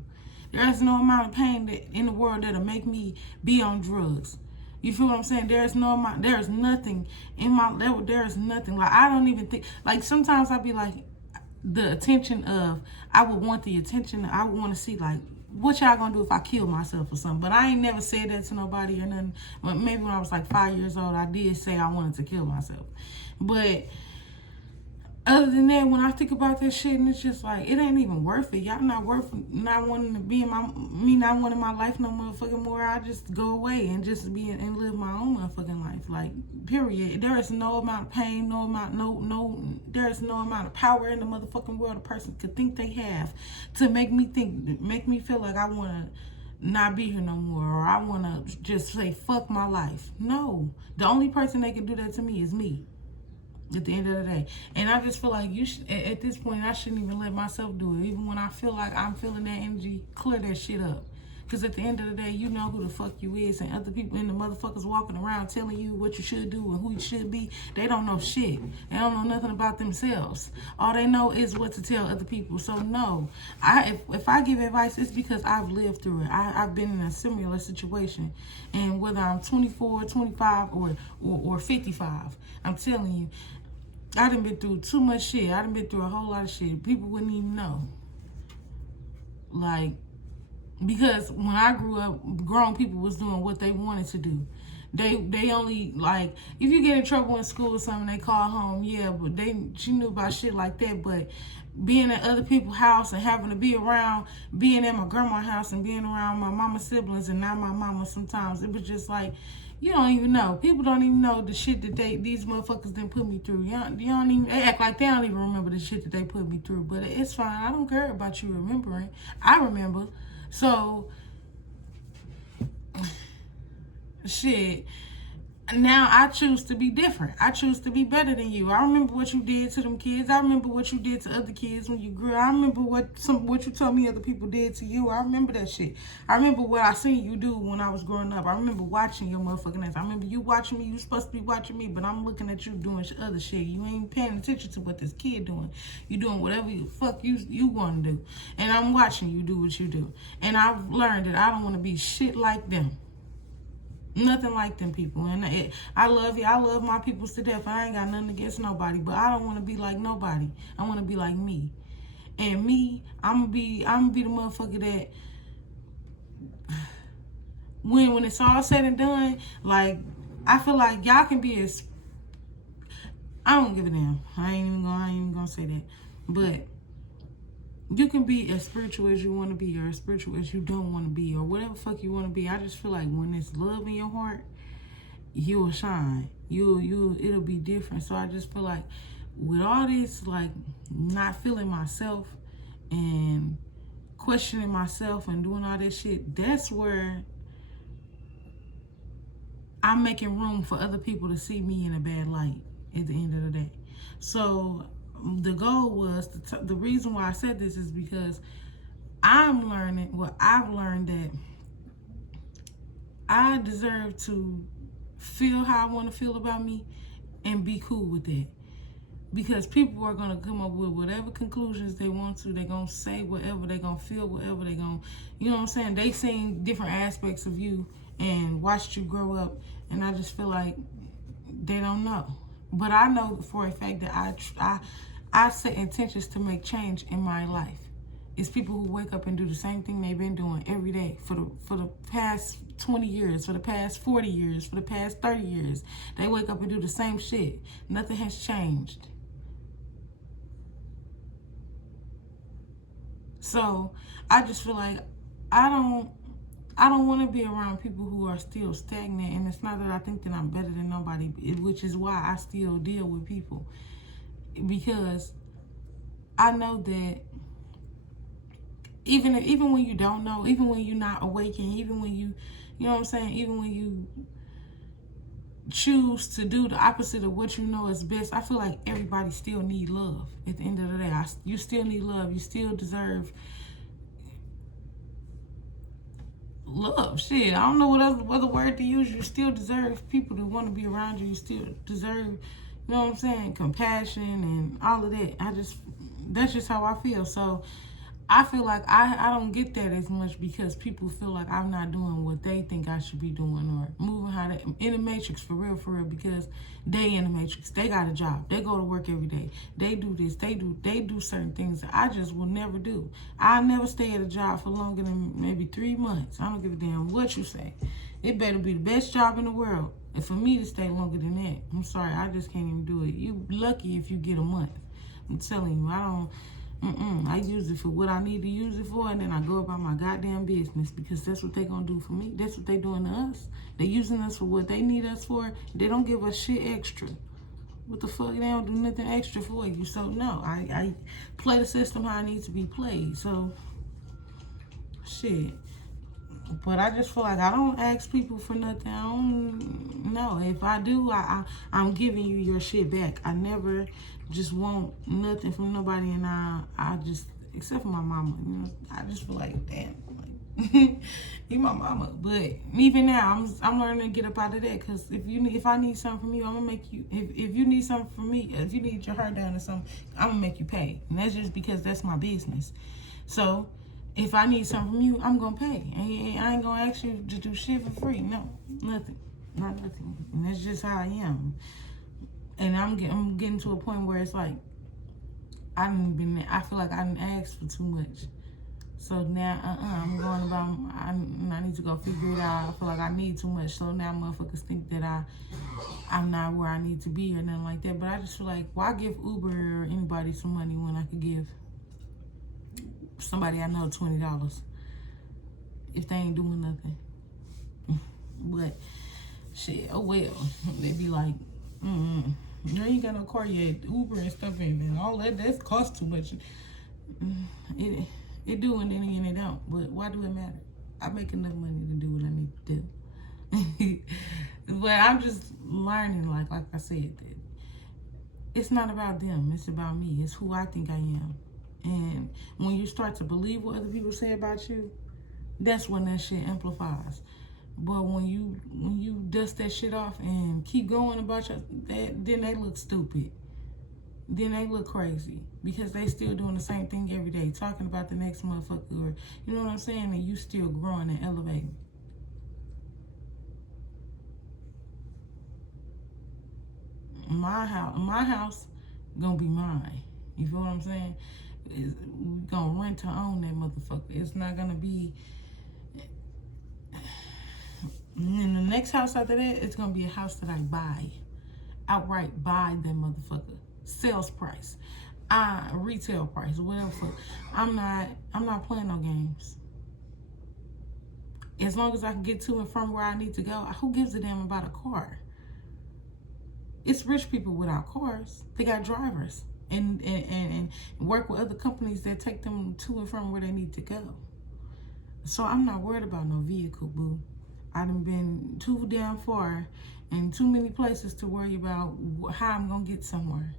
There is no amount of pain in the world that'll make me be on drugs. You feel what I'm saying? There is nothing in my level. There is nothing. Like, I don't even think, like, sometimes I'd be like, the attention of, I would want the attention. I would want to see, like, what y'all gonna do if I kill myself or something. But I ain't never said that to nobody or nothing. But maybe when I was like 5 years old, I did say I wanted to kill myself. But other than that, when I think about that shit, and it's just like, it ain't even worth it. Y'all not worth not wanting to be in me not wanting my life no motherfucking more. I just go away and just be and live my own motherfucking life. Like, period. There is no amount of pain, there is no amount of power in the motherfucking world a person could think they have to make me feel like I want to not be here no more, or I want to just say, fuck my life. No. The only person that can do that to me is me. At the end of the day. And I just feel like at this point, I shouldn't even let myself do it. Even when I feel like I'm feeling that energy, clear that shit up. Because at the end of the day, you know who the fuck you is, and other people in the motherfuckers walking around telling you what you should do and who you should be, they don't know shit. They don't know nothing about themselves. All they know is what to tell other people. So no, if I give advice, it's because I've lived through it. I've been in a similar situation. And whether I'm 24, 25, or 55, I'm telling you, I done been through too much shit. I done been through a whole lot of shit. People wouldn't even know. Like, because when I grew up, grown people was doing what they wanted to do. They only, like, if you get in trouble in school or something, they call home, yeah, but she knew about shit like that. But being at other people's house and having to be around, being at my grandma's house and being around my mama's siblings and not my mama sometimes, it was just like, you don't even know. People don't even know the shit that these motherfuckers didn't put me through. You don't even, they act like they don't even remember the shit that they put me through. But it's fine. I don't care about you remembering. I remember. So, shit. Now I choose to be different. I choose to be better than you. I remember what you did to them kids. I remember what you did to other kids when you grew up. I remember what you told me other people did to you. I remember that shit. I remember what I seen you do when I was growing up. I remember watching your motherfucking ass. I remember you watching me. You supposed to be watching me, but I'm looking at you doing other shit. You ain't paying attention to what this kid doing. You doing whatever the fuck you want to do. And I'm watching you do what you do. And I've learned that I don't want to be shit like them. Nothing like them people. And I love you. I love my peoples to death. I ain't got nothing against nobody. But I don't want to be like nobody. I want to be like me. And me, I'm gonna be the motherfucker that when it's all said and done, like, I feel like y'all can be as, I don't give a damn. I ain't even gonna say that. But you can be as spiritual as you want to be, or as spiritual as you don't want to be, or whatever fuck you want to be. I just feel like when there's love in your heart, you'll shine. It'll be different. So I just feel like with all this, like, not feeling myself and questioning myself and doing all this shit, that's where I'm making room for other people to see me in a bad light at the end of the day. So the goal was, the reason why I said this is because I've learned that I deserve to feel how I want to feel about me and be cool with that. Because people are going to come up with whatever conclusions they want to. They're going to say whatever. They're going to feel whatever. They're going to, you know what I'm saying? They seen different aspects of you and watched you grow up. And I just feel like they don't know. But I know for a fact that I set intentions to make change in my life. It's people who wake up and do the same thing they've been doing every day for the past 20 years, for the past 40 years, for the past 30 years. They wake up and do the same shit. Nothing has changed. So I just feel like I don't want to be around people who are still stagnant. And it's not that I think that I'm better than nobody, which is why I still deal with people. Because I know that even when you don't know, even when you're not awakened, even when you know what I'm saying, even when you choose to do the opposite of what you know is best, I feel like everybody still need love at the end of the day. You still need love. You still deserve love. Shit, I don't know what other word to use. You still deserve people to want to be around you. You still deserve, you know what I'm saying, compassion and all of that. That's just how I feel. So I feel like I don't get that as much because people feel like I'm not doing what they think I should be doing, or moving how they in the matrix for real, because they in the matrix. They got a job. They go to work every day. They do this. They do certain things that I just will never do. I never stay at a job for longer than maybe 3 months. I don't give a damn what you say. It better be the best job in the world. And for me to stay longer than that, I'm sorry, I just can't even do it. You lucky if you get a month. I'm telling you, I use it for what I need to use it for, and then I go about my goddamn business, because that's what they gonna do for me. That's what they doing to us. They using us for what they need us for. They don't give us shit extra. What the fuck? They don't do nothing extra for you. So no, I play the system how it needs to be played. So shit. But I just feel like I don't ask people for nothing. I don't know. If I do, I'm giving you your shit back. I never just want nothing from nobody, and I just, except for my mama, you know, I just feel like, damn, like, you my mama. But even now, I'm learning to get up out of that, because if I need something from you, I'm gonna make you, if you need something from me, if you need your hair done or something, I'm gonna make you pay. And that's just because that's my business. So if I need something from you, I'm gonna pay. And I ain't gonna ask you to do shit for free. No, nothing. Not nothing. And that's just how I am. And I'm getting to a point where it's like, I feel like I didn't ask for too much. So now, I'm going about, I need to go figure it out. I feel like I need too much. So now motherfuckers think that I'm not where I need to be or nothing like that. But I just feel like, why give Uber or anybody some money when I could give somebody I know $20 if they ain't doing nothing? But shit, oh well. They be like, you ain't got no car yet, Uber and stuff, and all that's cost too much. It do, and then again it don't. But why do it matter? I make enough money to do what I need to do. But I'm just learning, like I said, that it's not about them, it's about me. It's who I think I am. And when you start to believe what other people say about you, that's when that shit amplifies. But when you dust that shit off and keep going about then they look stupid. Then they look crazy, because they still doing the same thing every day, talking about the next motherfucker, or you know what I'm saying, and you still growing and elevating. My house gonna be mine. You feel what I'm saying? We're gonna rent to own that motherfucker. It's not gonna be, in the next house after that, it's gonna be a house that I buy. Outright buy that motherfucker. Sales price. Retail price, whatever. I'm not playing no games. As long as I can get to and from where I need to go, who gives a damn about a car? It's rich people without cars. They got drivers and work with other companies that take them to and from where they need to go. So I'm not worried about no vehicle, boo. I done been too damn far and too many places to worry about how I'm gonna get somewhere.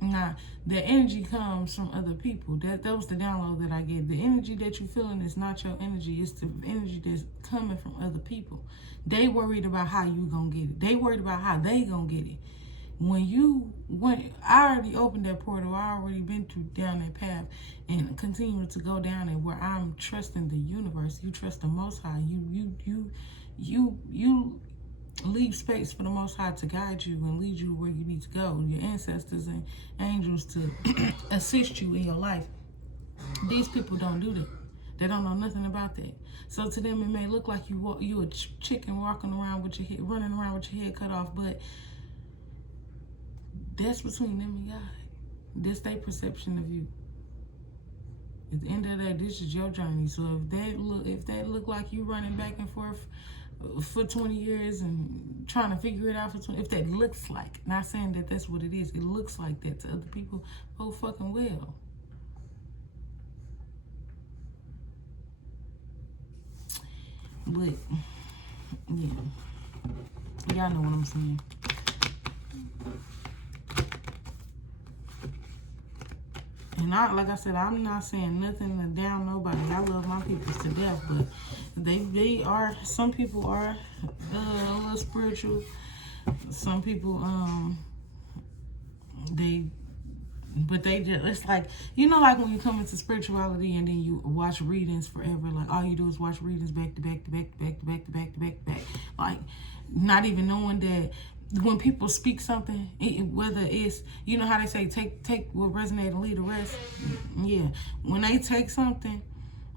Now, the energy comes from other people. That was the download that I get. The energy that you're feeling is not your energy. It's the energy that's coming from other people. They worried about how you gonna get it. They worried about how they gonna get it. When I already opened that portal, I already been down that path and continue to go down it, where I'm trusting the universe. You trust the Most High. You leave space for the Most High to guide you and lead you where you need to go. Your ancestors and angels to assist you in your life. These people don't do that. They don't know nothing about that. So to them, it may look like you a chicken walking around with your head, running around with your head cut off, but that's between them and God. That's their perception of you. At the end of the day, this is your journey. So if that look like you running back and forth for 20 years and trying to figure it out for 20, if that looks like, not saying that that's what it is, it looks like that to other people, oh fucking well. But yeah, y'all know what I'm saying. And like I said, I'm not saying nothing to down nobody. I love my people to death, but some people are a little spiritual. Some people, but they just, it's like, you know, like when you come into spirituality and then you watch readings forever, like all you do is watch readings back to back to back to back to back to back to back to back, like not even knowing that when people speak something, whether it's, you know how they say, take what resonates and leave the rest. Yeah, when they take something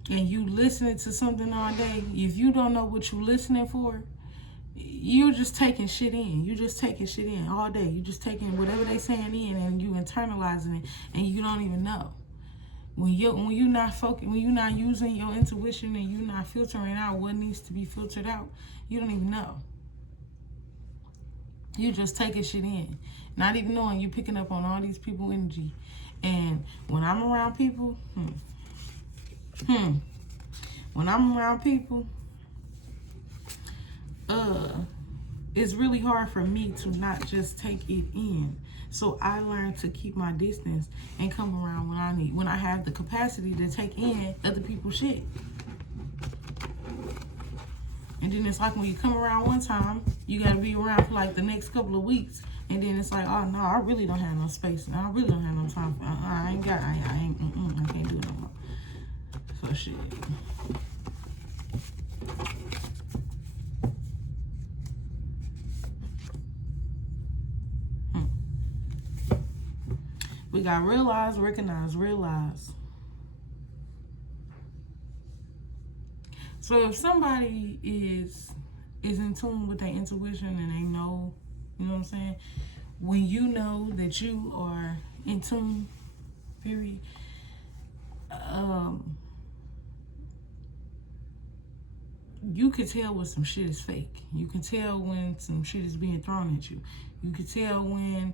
and you listening to something all day, if you don't know what you listening for, you're just taking shit in. You're just taking shit in all day. You're just taking whatever they saying in, and you internalizing it, and you don't even know. When you're not using your intuition, and you're not filtering out what needs to be filtered out, you don't even know. You just taking shit in, not even knowing you picking up on all these people energy. And when I'm around people, when I'm around people, it's really hard for me to not just take it in. So I learned to keep my distance and come around when I have the capacity to take in other people's shit. And then it's like when you come around one time, you gotta be around for like the next couple of weeks, and then it's like, oh no, I really don't have no space. I really don't have no time for. I can't do it no more. So shit. We got realize, recognize, realize. So if somebody is in tune with their intuition and they know, you know what I'm saying? When you know that you are in tune, period, you can tell when some shit is fake. You can tell when some shit is being thrown at you. You can tell when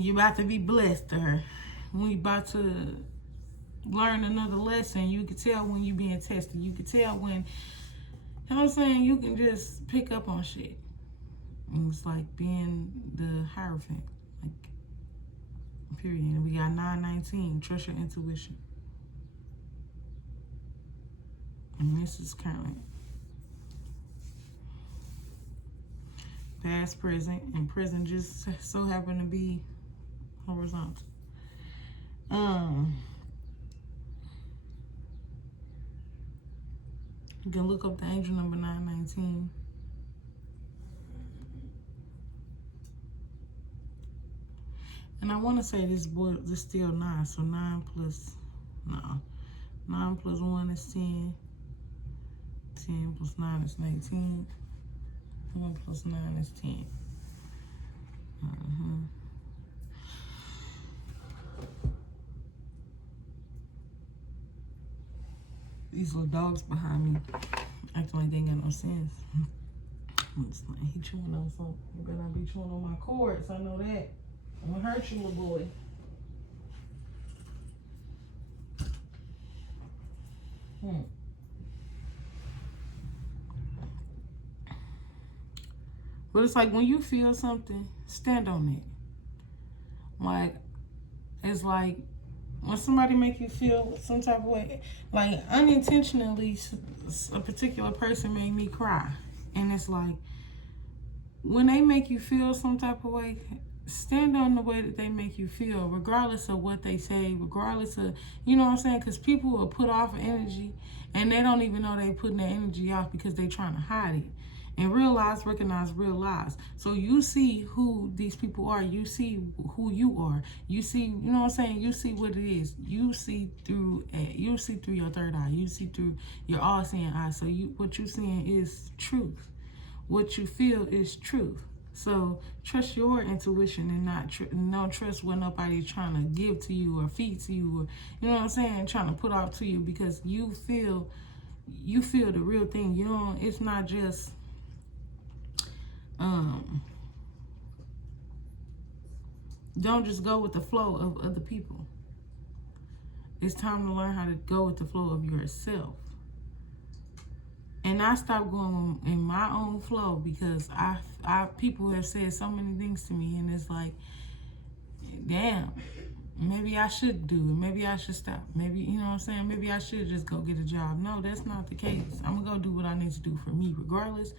you're about to be blessed, or when you're about to learn another lesson. You can tell when you're being tested. You can tell when, you know what I'm saying? You can just pick up on shit. And it's like being the Hierophant, like, period. And we got 919, trust your intuition. And this is current. Past, present, and present just so happen to be horizontal. You can look up the angel number 919. And I want to say this is still 9, so 9 plus 1 is 10. 10 plus 9 is 19. 1 plus 9 is 10. These little dogs behind me acting like they ain't got no sense. He chewing on something. You better not be chewing on my cords. I know that. I'm gonna hurt you, little boy. But it's like when you feel something, stand on it. Like, it's like when somebody make you feel some type of way, like unintentionally, a particular person made me cry. And it's like, when they make you feel some type of way, stand on the way that they make you feel, regardless of what they say, regardless of, you know what I'm saying? Because people will put off energy, and they don't even know they putting their energy off because they trying to hide it. And realize, recognize, realize. So you see who these people are. You see who you are. You see, you know what I'm saying? You see what it is. You see through your third eye. You see through your all-seeing eye. So what you're seeing is truth. What you feel is truth. So trust your intuition and not trust what nobody's trying to give to you or feed to you, or, you know what I'm saying, trying to put out to you, because you feel the real thing. You know, it's not just don't just go with the flow of other people. It's time to learn how to go with the flow of yourself. And I stopped going in my own flow because people have said so many things to me, and it's like, damn, maybe I should do it. Maybe I should stop. Maybe, you know what I'm saying? Maybe I should just go get a job. No, that's not the case. I'm going to go do what I need to do for me regardless,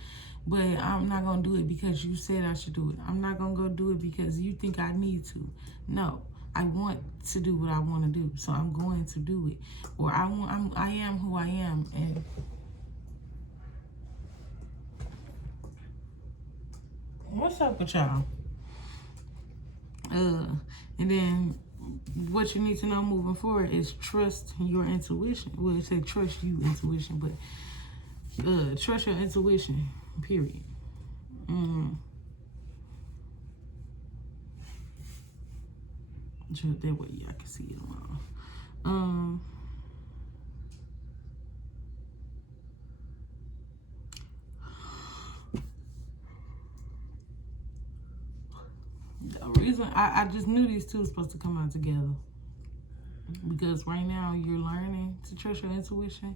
but I'm not going to do it because you said I should do it. I'm not going to go do it because you think I need to. No, I want to do what I want to do, so I'm going to do it. Or I am who I am, and what's up with y'all? And then what you need to know moving forward is trust your intuition. Well, it said trust you intuition, but trust your intuition. Period. Just that way y'all can see it tomorrow. The reason I just knew these two were supposed to come out together, because right now you're learning to trust your intuition,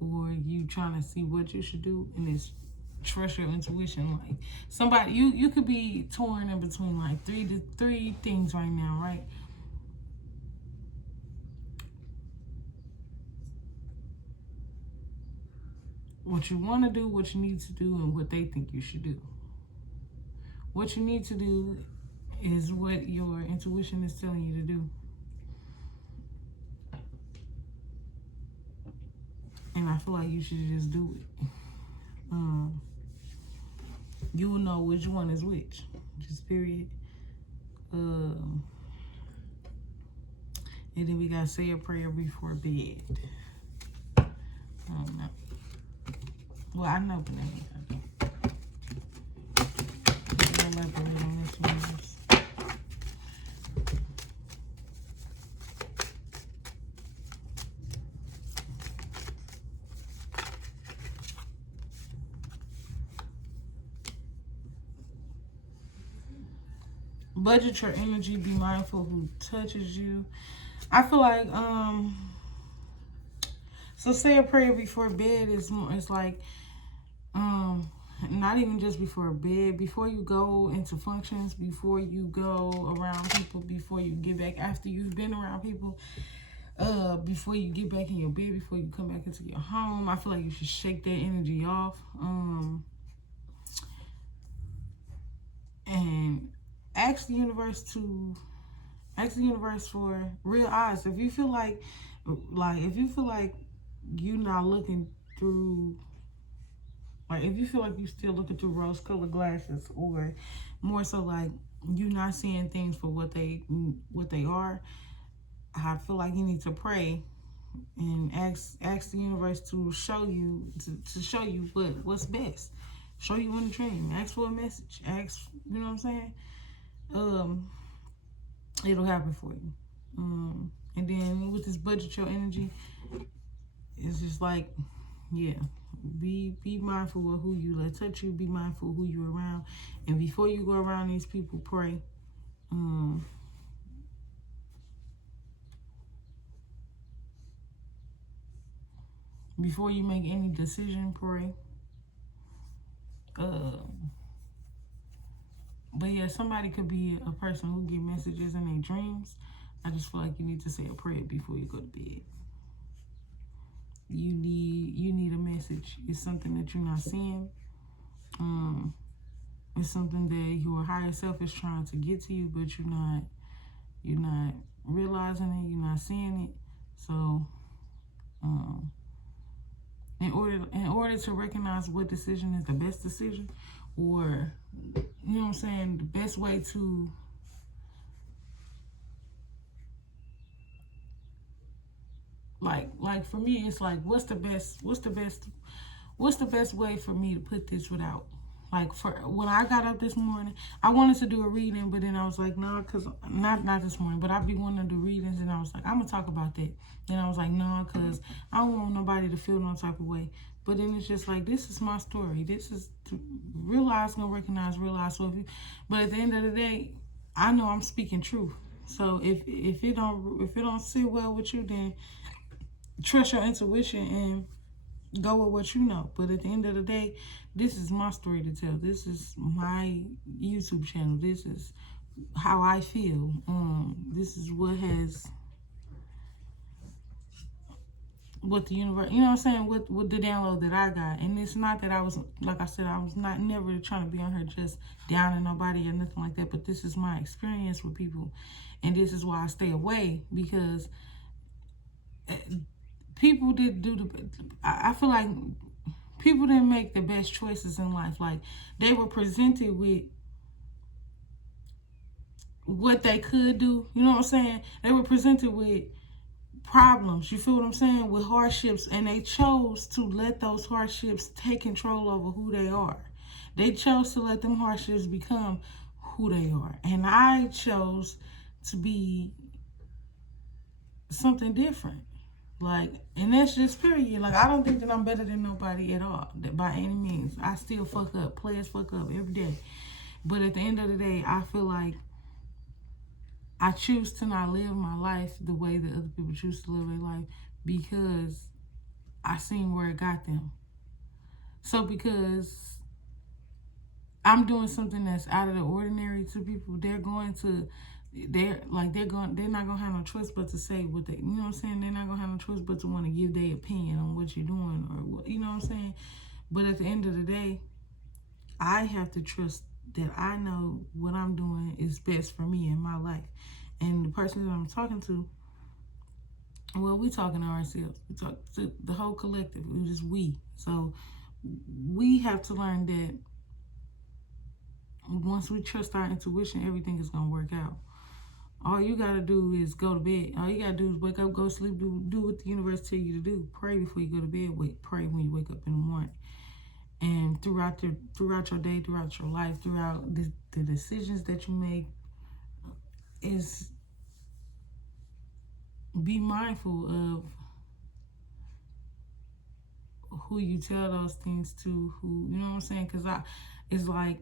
or you trying to see what you should do, and it's trust your intuition. Like somebody, you could be torn in between like three things right now, right? What you want to do, what you need to do, and what they think you should do. What you need to do is what your intuition is telling you to do. And I feel like you should just do it. You will know which one is which. Just period. And then we gotta say a prayer before bed. Well, I know, but then elaborate on this one. Budget your energy. Be mindful who touches you. I feel like so say a prayer before bed is more. It's like not even just before bed. Before you go into functions, before you go around people, before you get back after you've been around people, before you get back in your bed, before you come back into your home. I feel like you should shake that energy off. And ask the universe for real eyes. If you feel like you're not looking through, like if you feel like you're still looking through rose-colored glasses, or more so like you're not seeing things for what they are, I feel like you need to pray and ask the universe to show you what's best. Show you in a dream. Ask for a message. Ask, you know what I'm saying? It'll happen for you. And then with this budget your energy, it's just like, yeah, be mindful of who you let touch you. Be mindful of who you're around. And before you go around these people, pray. Before you make any decision, pray. But yeah, somebody could be a person who get messages in their dreams. I just feel like you need to say a prayer before you go to bed. You need a message. It's something that you're not seeing. It's something that your higher self is trying to get to you, but you're not realizing it. You're not seeing it. So, in order to recognize what decision is the best decision, or you know what I'm saying, the best way to like for me, it's like what's the best way for me to put this without, like, for when I got up this morning, I wanted to do a reading, but then I was like, no, because not this morning, but I'd be wanting to do readings, and I was like, I'm gonna talk about that. And I was like, no, because I don't want nobody to feel no type of way. But then it's just like, this is my story. This is real eyes gonna recognize real eyes. So but at the end of the day, I know I'm speaking truth. So if it don't sit well with you, then trust your intuition and go with what you know. But at the end of the day, this is my story to tell. This is my YouTube channel. This is how I feel. This is what the universe, you know what I'm saying, with the download that I got. And it's not that I was, like I said, I was not never trying to be on here just downing nobody or nothing like that. But this is my experience with people. And this is why I stay away, because people did I feel like people didn't make the best choices in life. Like, they were presented with what they could do. You know what I'm saying? They were presented with problems, you feel what I'm saying, with hardships, and they chose to let those hardships take control over who they are. They chose to let them hardships become who they are. And I chose to be something different. Like, and that's just period. Like, I don't think that I'm better than nobody at all, by any means. I still fuck up. Players fuck up every day. But at the end of the day, I feel like I choose to not live my life the way that other people choose to live their life because I seen where it got them. So because I'm doing something that's out of the ordinary to people, they're not gonna have no choice but to say what they, you know what I'm saying? They're not gonna have no choice but to want to give their opinion on what you're doing or what, you know what I'm saying? But at the end of the day, I have to trust that I know what I'm doing is best for me in my life. And the person that I'm talking to, well, we talking to ourselves. We talk to the whole collective. It's just we. So we have to learn that once we trust our intuition, everything is gonna work out. All you gotta do is go to bed. All you gotta do is wake up, go to sleep, do what the universe tell you to do. Pray before you go to bed. Pray when you wake up in the morning. And throughout your day, throughout your life, throughout the decisions that you make, is be mindful of who you tell those things to, who, you know what I'm saying? Because it's like,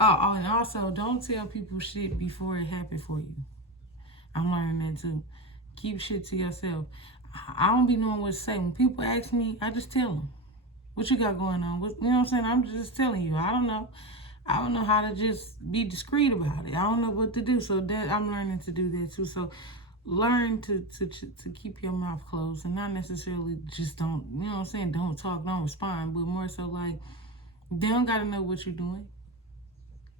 oh, and also don't tell people shit before it happened for you. I'm learning that too. Keep shit to yourself. I don't be knowing what to say. When people ask me, I just tell them. What you got going on? You know what I'm saying? I'm just telling you. I don't know how to just be discreet about it. I don't know what to do. So that I'm learning to do that too. So learn to keep your mouth closed and not necessarily just don't, you know what I'm saying? Don't talk, don't respond, but more so like they don't got to know what you're doing.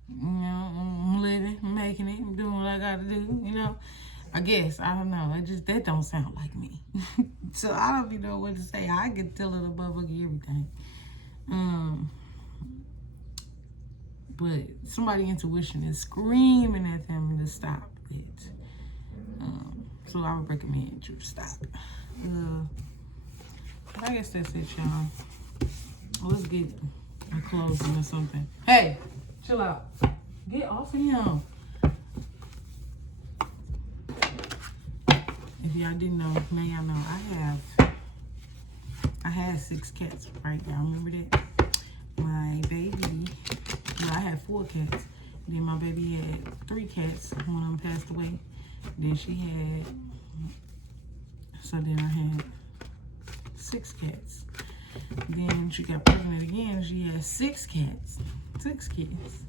You know, I'm living, I'm making it, I'm doing what I got to do, you know. I guess, I don't know. That don't sound like me. So I don't even know what to say. I can tell it above everything. But somebody's intuition is screaming at them to stop it. So I would recommend you to stop. I guess that's it, y'all. Let's get a closing or something. Hey, chill out. Get off of him. If y'all didn't know, now y'all know I had 6 cats, right? Y'all remember that? My baby, well, I had 4 cats. Then my baby had 3 cats. One of them passed away. Then then I had 6 cats. Then she got pregnant again. She had 6 cats. 6 kids.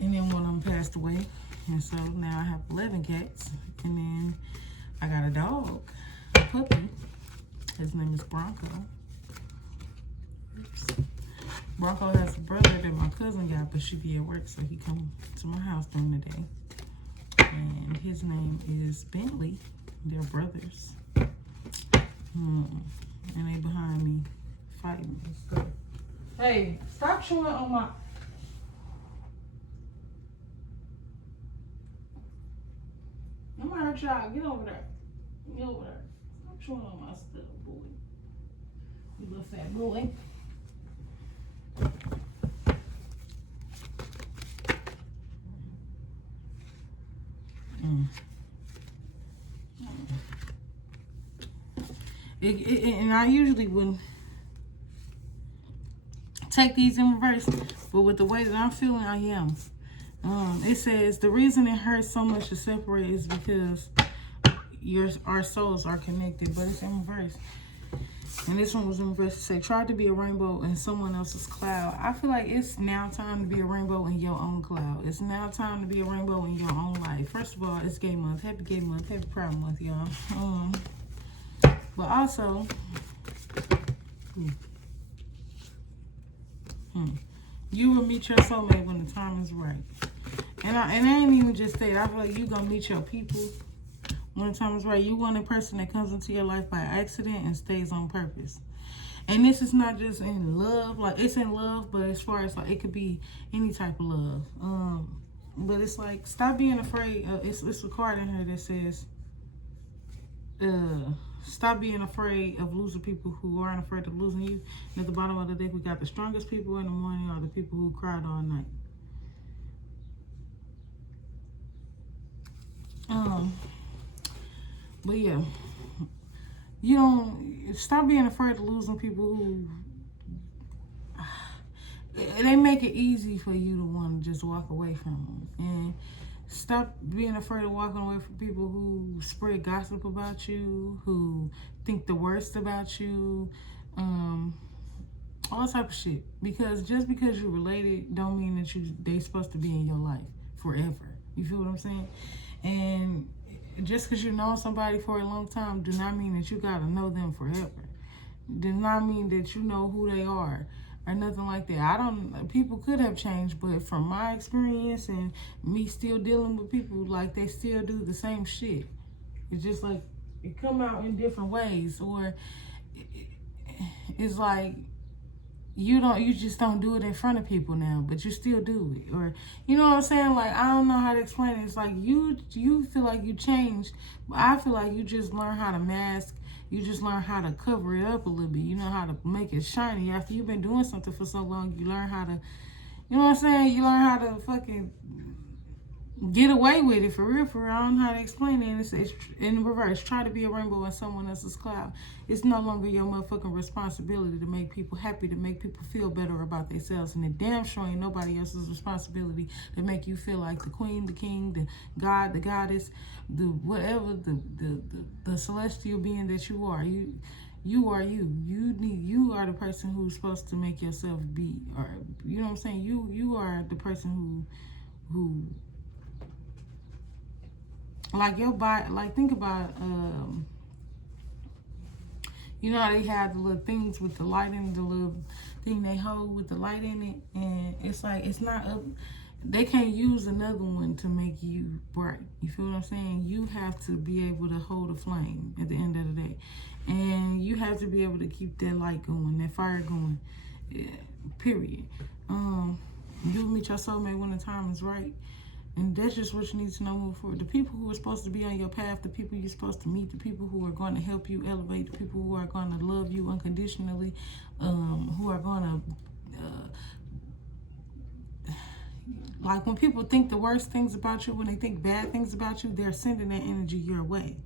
And then one of them passed away. And so now I have 11 cats. And then I got a dog, a puppy. His name is Bronco. Oops. Bronco has a brother that my cousin got, but she be at work, so he come to my house during the day. And his name is Bentley. They're brothers. And they behind me fighting and stuff. Hey, stop chewing on my... I'm gonna hurt y'all. Get over there. Get over there. Stop chewing on my stuff, boy. You little fat boy. And I usually wouldn't take these in reverse, but with the way that I'm feeling, I am. It says the reason it hurts so much to separate is because our souls are connected, but it's in reverse. And this one was in reverse. It said, try to be a rainbow in someone else's cloud. I feel like it's now time to be a rainbow in your own cloud. It's now time to be a rainbow in your own life. First of all, it's Gay Month. Happy Gay Month. Happy Pride Month, y'all. But also, you will meet your soulmate when the time is right. And I ain't even just that. I feel like you gonna meet your people when the time is right. You want a person that comes into your life by accident and stays on purpose. And this is not just in love. Like, it's in love, but as far as like, it could be any type of love. But it's like, stop being afraid. It's a card in here that says, stop being afraid of losing people who aren't afraid of losing you. And at the bottom of the deck, we got the strongest people in the morning are the people who cried all night. But yeah, you don't stop being afraid of losing people who they make it easy for you to want to just walk away from them. And stop being afraid of walking away from people who spread gossip about you, who think the worst about you, all type of shit. Because just because you're related don't mean that they supposed to be in your life forever. You feel what I'm saying? And just because you know somebody for a long time do not mean that you gotta know them forever. Does not mean that you know who they are or nothing like that. People could have changed, but from my experience and me still dealing with people, like, they still do the same shit. It's just like, it come out in different ways, or it's like, you just don't do it in front of people now, but you still do it. Or, you know what I'm saying? Like, I don't know how to explain it. It's like, you feel like you changed, but I feel like you just learn how to mask. You just learn how to cover it up a little bit. You know how to make it shiny. After you've been doing something for so long, you learn how to, you know what I'm saying? You learn how to fucking get away with it, for real, for real. I don't know how to explain it. It's in reverse. Try to be a rainbow in someone else's cloud. It's no longer your motherfucking responsibility to make people happy, to make people feel better about themselves. And it damn sure ain't nobody else's responsibility to make you feel like the queen, the king, the god, the goddess, the whatever, the celestial being that you are. You are you. You are the person who's supposed to make yourself be, or, you know what I'm saying? You are the person who like, your body, like, think about, you know how they have the little things with the light in it, the little thing they hold with the light in it, and it's like, it's not up, they can't use another one to make you bright. You feel what I'm saying? You have to be able to hold a flame at the end of the day, and you have to be able to keep that light going, that fire going, period. You'll meet your soulmate when the time is right. And that's just what you need to know moving forward. The people who are supposed to be on your path, the people you're supposed to meet, the people who are going to help you elevate, the people who are going to love you unconditionally, who are going to, like, when people think the worst things about you, when they think bad things about you, they're sending that energy your way.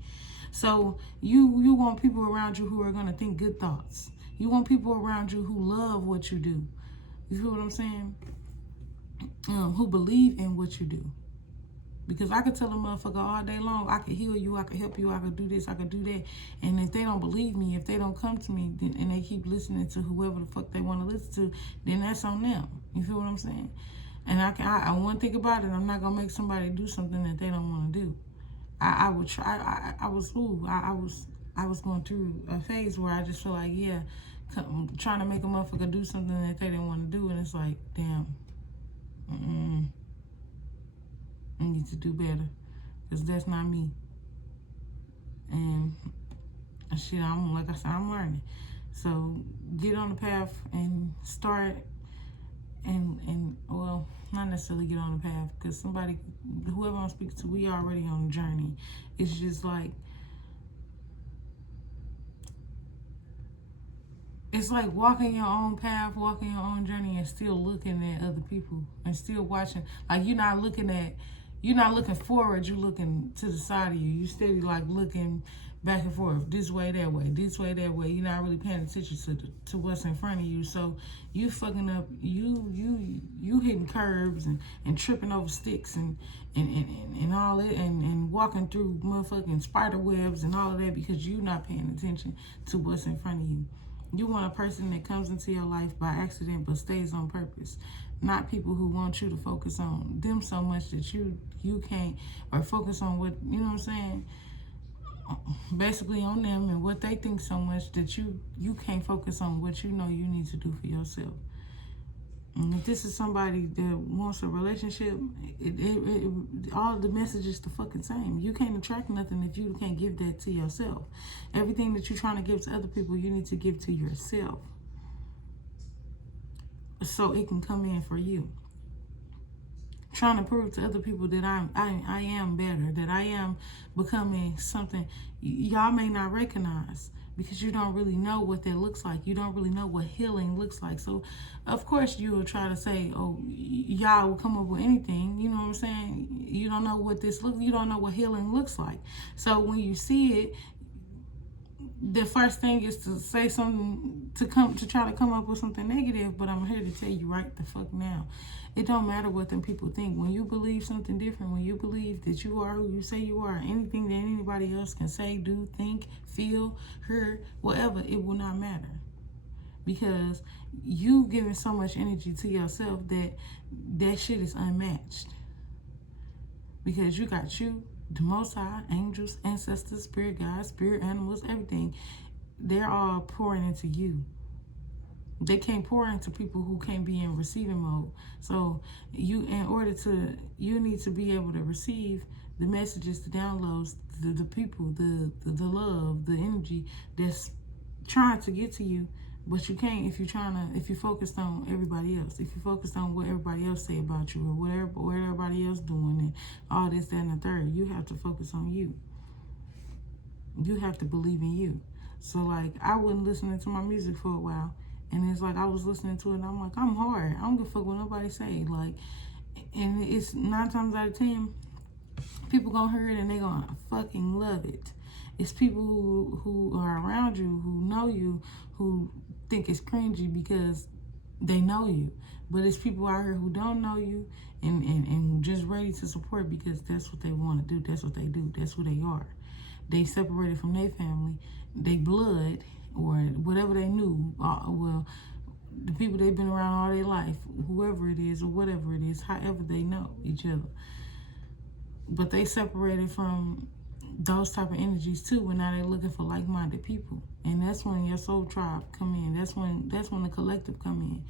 So you want people around you who are going to think good thoughts. You want people around you who love what you do. You feel what I'm saying? Who believe in what you do. Because I could tell a motherfucker all day long, I could heal you, I could help you, I could do this, I could do that. And if they don't believe me, if they don't come to me, then, and they keep listening to whoever the fuck they want to listen to, then that's on them. You feel what I'm saying? And I one thing about it, I'm not going to make somebody do something that they don't want to do. I would try, I was going through a phase where I just feel like, yeah, trying to make a motherfucker do something that they didn't want to do. And it's like, damn. I need to do better, because that's not me. And shit, like I said, I'm learning. So get on the path and start, and well, not necessarily get on the path, because whoever I'm speaking to, we already on a journey. It's just like, it's like walking your own path, walking your own journey, and still looking at other people and still watching. Like, you're not looking forward, you're looking to the side of you. You steady, like, looking back and forth, this way, that way, this way, that way. You're not really paying attention to what's in front of you. So you fucking up, you hitting curbs and tripping over sticks and all that, and walking through motherfucking spider webs and all of that, because you're not paying attention to what's in front of you. You want a person that comes into your life by accident but stays on purpose. Not people who want you to focus on them so much that you can't, or focus on what, you know what I'm saying? Basically on them and what they think so much that you can't focus on what you know you need to do for yourself. And if this is somebody that wants a relationship, all the messages the fucking same. You can't attract nothing if you can't give that to yourself. Everything that you're trying to give to other people, you need to give to yourself, so it can come in for you. trying to prove to other people that I am better, that I am becoming something y'all may not recognize, because you don't really know what that looks like. You don't really know what healing looks like. So, of course, you will try to say, oh, y'all will come up with anything. You know what I'm saying? You don't know what this looks, you don't know what healing looks like. So when you see it, the first thing is to say something, to try to come up with something negative. But I'm here to tell you right the fuck now, it don't matter what them people think. When you believe something different, when you believe that you are who you say you are, anything that anybody else can say, do, think, feel, hear, whatever, it will not matter. Because you giving so much energy to yourself that shit is unmatched. Because you got you, the Most High, angels, ancestors, spirit guides, spirit animals, everything. They're all pouring into you. They can't pour into people who can't be in receiving mode. So you need to be able to receive the messages, the downloads, the people, the love, the energy that's trying to get to you. But you can't if you're focused on everybody else. If you're focused on what everybody else say about you, or what everybody else doing, and all this, that, and the third. You have to focus on you. You have to believe in you. So like, I wasn't listening to my music for a while, and it's like I was listening to it, and I'm like, I'm hard. I don't give a fuck what nobody say. Like, and it's 9 times out of 10, people gonna hear it and they gonna fucking love it. It's people who are around you, who know you, who think it's cringy because they know you. But it's people out here who don't know you and just ready to support because that's what they want to do. That's what they do. That's who they are. They separated from their family, they blood, or whatever they knew. Well, the people they've been around all their life, whoever it is or whatever it is, however they know each other. But they separated from those type of energies too, and now they're looking for like-minded people. And that's when your soul tribe come in. That's when the collective come in.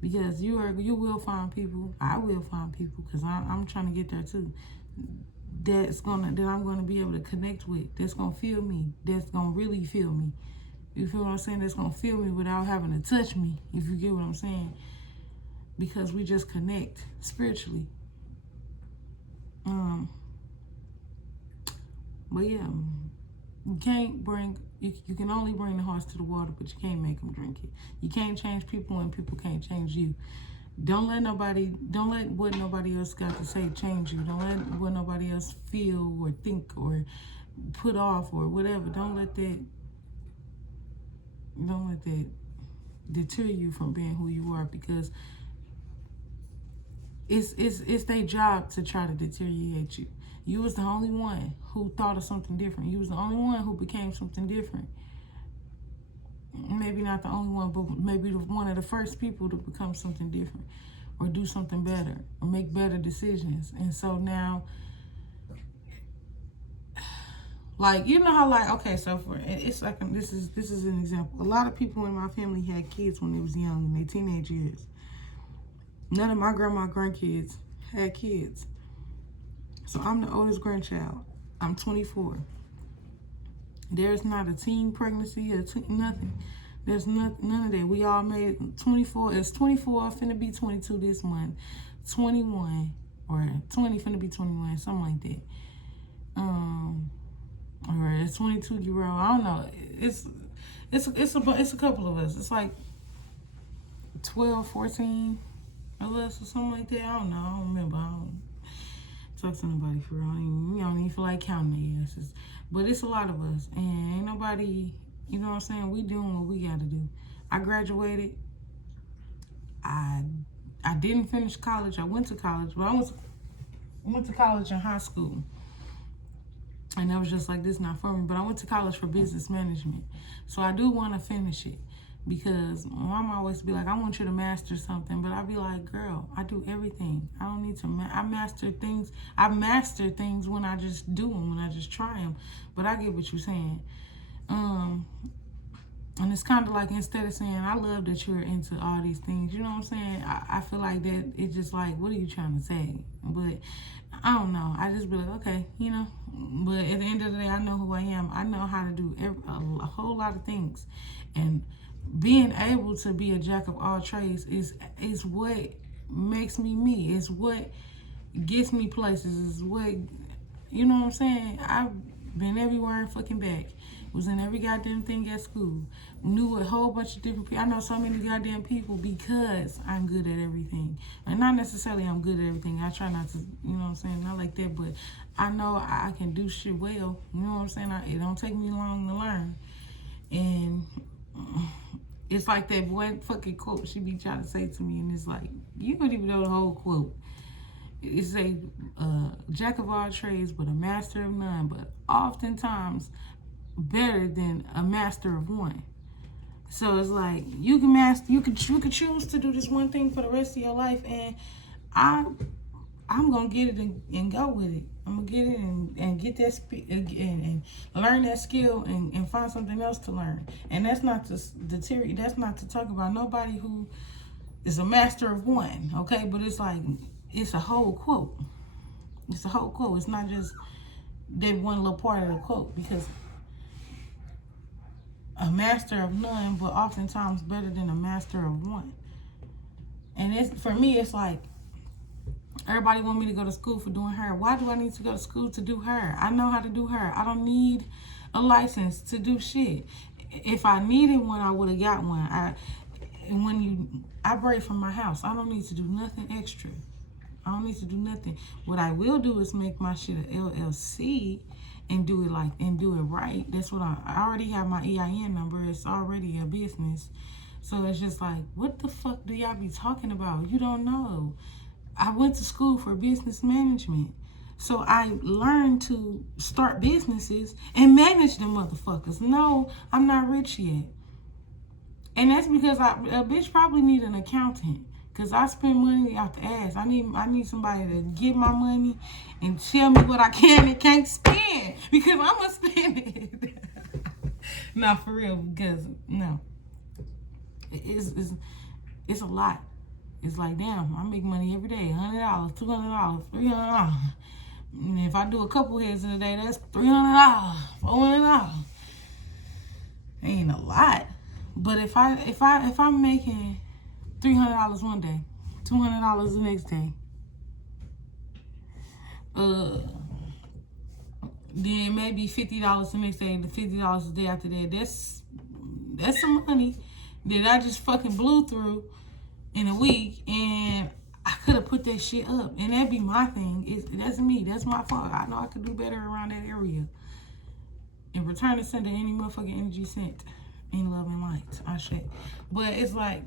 Because you will find people, I will find people, because I'm trying to get there too, that I'm gonna be able to connect with, that's gonna feel me, that's gonna really feel me. You feel what I'm saying? That's gonna feel me without having to touch me, if you get what I'm saying. Because we just connect spiritually. But yeah, you can only bring the hearts to the water, but you can't make them drink it. You can't change people and people can't change you. Don't let what nobody else got to say change you. Don't let what nobody else feel or think or put off or whatever. Don't let that deter you from being who you are, because it's their job to try to deteriorate you. You was the only one who thought of something different. You was the only one who became something different. Maybe not the only one, but maybe one of the first people to become something different, or do something better, or make better decisions. And so now, like, you know how, like, okay, so it's like, this is an example. A lot of people in my family had kids when they was young, in their teenage years. None of my grandkids had kids. So I'm the oldest grandchild. I'm 24. There's not a teen pregnancy or nothing. There's none of that. We all made 24. It's 24, finna be 22 this month. 21 or 20, finna be 21, something like that. Or it's 22-year-old. I don't know. It's a couple of us. It's like 12, 14 of us or something like that. I don't know. I don't remember. I don't talk to nobody for real. I don't even feel like counting their asses. But it's a lot of us. And ain't nobody, you know what I'm saying? We doing what we got to do. I graduated. I didn't finish college. I went to college. But I went to college in high school. And I was just like, this not for me. But I went to college for business management. So I do want to finish it. Because my mom always be like, I want you to master something. But I be like, girl, I do everything. I don't need to. I master things. I master things when I just do them, when I just try them. But I get what you're saying. And it's kind of like, instead of saying, I love that you're into all these things, you know what I'm saying? I feel like that it's just like, what are you trying to say? But I don't know. I just be like, okay, you know. But at the end of the day, I know who I am. I know how to do a whole lot of things. And being able to be a jack of all trades is what makes me me. It's what gets me places is what, you know what I'm saying? I've been everywhere and fucking back. Was in every goddamn thing at school. Knew a whole bunch of different people. I know so many goddamn people because I'm good at everything. And not necessarily I'm good at everything. I try not to, you know what I'm saying? Not like that, but I know I can do shit well. You know what I'm saying? It don't take me long to learn. And it's like that one fucking quote she be trying to say to me, and it's like, you don't even know the whole quote. It's a jack of all trades, but a master of none. But oftentimes better than a master of one. So it's like you could choose to do this one thing for the rest of your life, and I'm gonna get it and go with it. I'm gonna get it and get that and learn that skill and find something else to learn. And that's not to deter. That's not to talk about nobody who is a master of one. Okay, but it's like it's a whole quote. It's a whole quote. It's not just that one little part of the quote, because a master of none, but oftentimes better than a master of one. And it's, for me, it's like, everybody want me to go to school for doing hair. Why do I need to go to school to do hair? I know how to do hair. I don't need a license to do shit. If I needed one, I would have got one. I braid from my house. I don't need to do nothing extra. I don't need to do nothing. What I will do is make my shit an LLC and do it right. That's what I already have my EIN number. It's already a business. So it's just like, what the fuck do y'all be talking about? You don't know. I went to school for business management. So I learned to start businesses and manage them motherfuckers. No, I'm not rich yet. And that's because a bitch probably need an accountant. Because I spend money out the ass. I need somebody to get my money and tell me what I can and can't spend. Because I'm going to spend it. Not for real. Because, no. It's a lot. It's like, damn, I make money every day. $100, $200, $300. And if I do a couple heads in a day, that's $300, $400. Ain't a lot. But if I'm making $300 one day, $200 the next day, then maybe $50 the next day, and $50 the day after that. That's some money that I just fucking blew through in a week, and I could have put that shit up, and that'd be my thing. That's me. That's my fault. I know I could do better around that area. And return to sender any motherfucking energy sent in love and light. I shit. But it's like,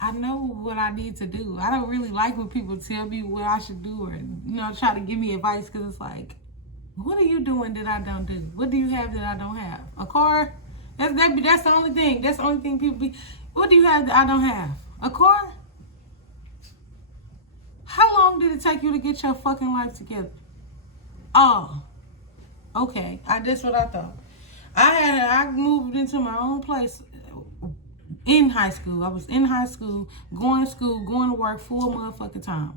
I know what I need to do. I don't really like when people tell me what I should do, or try to give me advice, because it's like, what are you doing that I don't do? What do you have that I don't have? A car? That's the only thing. That's the only thing people be. What do you have that I don't have? A car? How long did it take you to get your fucking life together? Oh, okay. That's what I thought. I moved into my own place in high school. I was in high school, going to work full motherfucking time.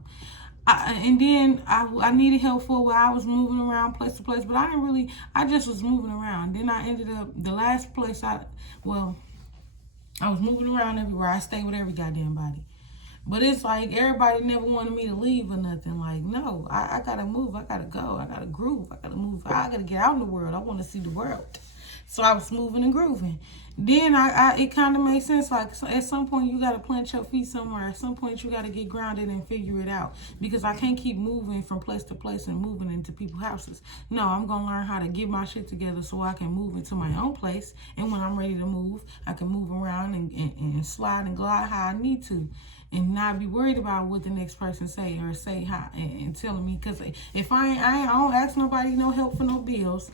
And then I needed help for a while. I was moving around place to place, but I just was moving around. Then I ended up, the last place I was moving around everywhere. I stayed with every goddamn body. But it's like, everybody never wanted me to leave or nothing. Like, no, I gotta move. I gotta go. I gotta groove. I gotta move. I gotta get out in the world. I want to see the world. So I was moving and grooving. Then it kind of made sense. Like, at some point, you got to plant your feet somewhere. At some point, you got to get grounded and figure it out. Because I can't keep moving from place to place and moving into people's houses. No, I'm going to learn how to get my shit together so I can move into my own place. And when I'm ready to move, I can move around and slide and glide how I need to. And not be worried about what the next person say or say how and telling me. Because if I don't ask nobody no help for no bills.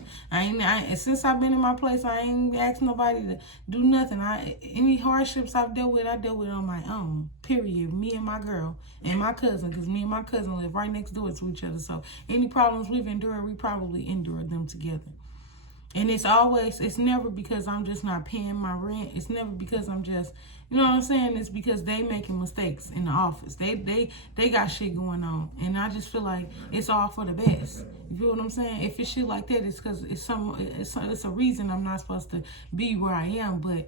Since I've been in my place, I ain't asked nobody to do nothing. Any hardships I've dealt with, I dealt with on my own. Period. Me and my girl and my cousin, because me and my cousin live right next door to each other. So any problems we've endured, we probably endured them together. And it's never because I'm just not paying my rent. It's never because I'm just, you know what I'm saying? It's because they making mistakes in the office. They got shit going on. And I just feel like it's all for the best. You feel what I'm saying? If it's shit like that, it's because it's a reason I'm not supposed to be where I am. But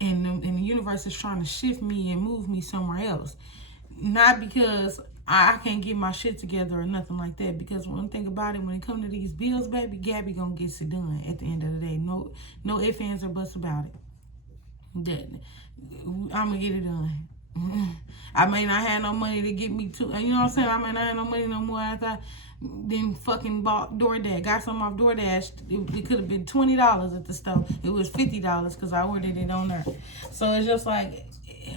and the universe is trying to shift me and move me somewhere else. Not because I can't get my shit together or nothing like that. Because one thing about it, when it comes to these bills, baby, Gabby gonna get it done at the end of the day. No ifs, ands, or buts about it. That I'm gonna get it done. I may not have no money to get me to, you know what I'm saying? I may not have no money no more after I then fucking bought DoorDash. Got something off DoorDash. It could have been $20 at the store. It was $50 because I ordered it on there. So it's just like,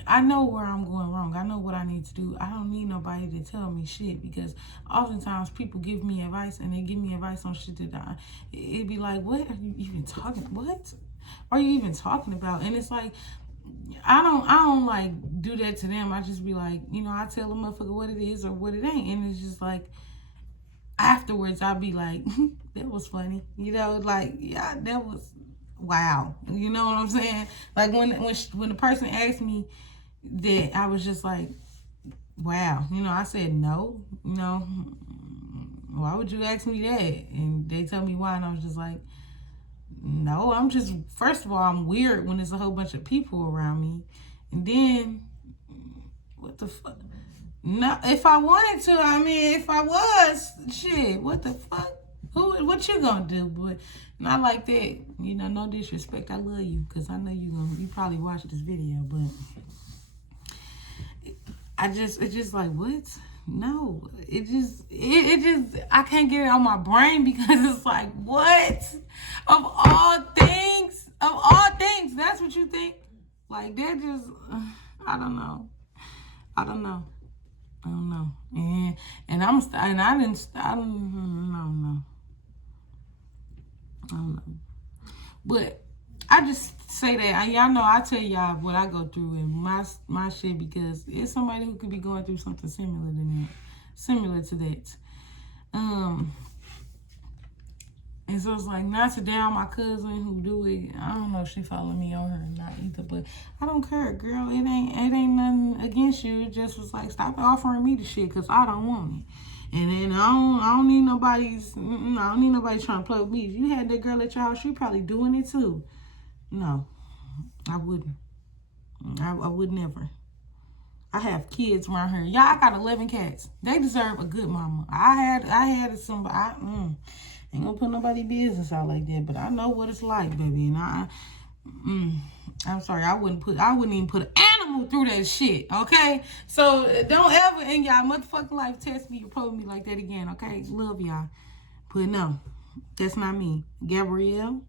I know where I'm going wrong. I know what I need to do. I don't need nobody to tell me shit, because oftentimes people give me advice and they give me advice on shit that it'd be like, what are you even talking? What are you even talking about? And it's like, I don't like do that to them. I just be like, you know, I tell the motherfucker what it is or what it ain't. And it's just like, afterwards I'll be like, that was funny. You know, like, yeah, that was wow. You know what I'm saying? Like when the person asked me that, I was just like, wow. You know, I said, no, you know, why would you ask me that? And they tell me why, and I was just like, no, I'm just, first of all, I'm weird when there's a whole bunch of people around me. And then, what the fuck? No, if I wanted to, I mean, if I was, shit, what the fuck? What you gonna do? But not like that. You know, no disrespect. I love you, because I know you probably watch this video, but it's just like, what? No, it just, I can't get it on my brain, because it's like, what? Of all things, that's what you think? Like, that just, I don't know. And I don't know. But I just say that, y'all know I tell y'all what I go through and my shit, because it's somebody who could be going through something similar to that. And so it's like, not to down my cousin who do it. I don't know if she following me on her or not either, but I don't care, girl. It ain't nothing against you. It just was like, stop offering me the shit, because I don't want it. And then I don't need nobody's, I don't need nobody trying to play with me. If you had that girl at your house, you probably doing it too. No, I wouldn't. I would never. I have kids around here. Y'all, I got 11 cats. They deserve a good mama. I had somebody, ain't gonna put nobody business out like that, but I know what it's like, baby. And I'm sorry, I wouldn't even put an animal through that shit, okay? So don't ever in y'all motherfucking life test me or probe me like that again, okay? Love y'all. But no, that's not me. Gabrielle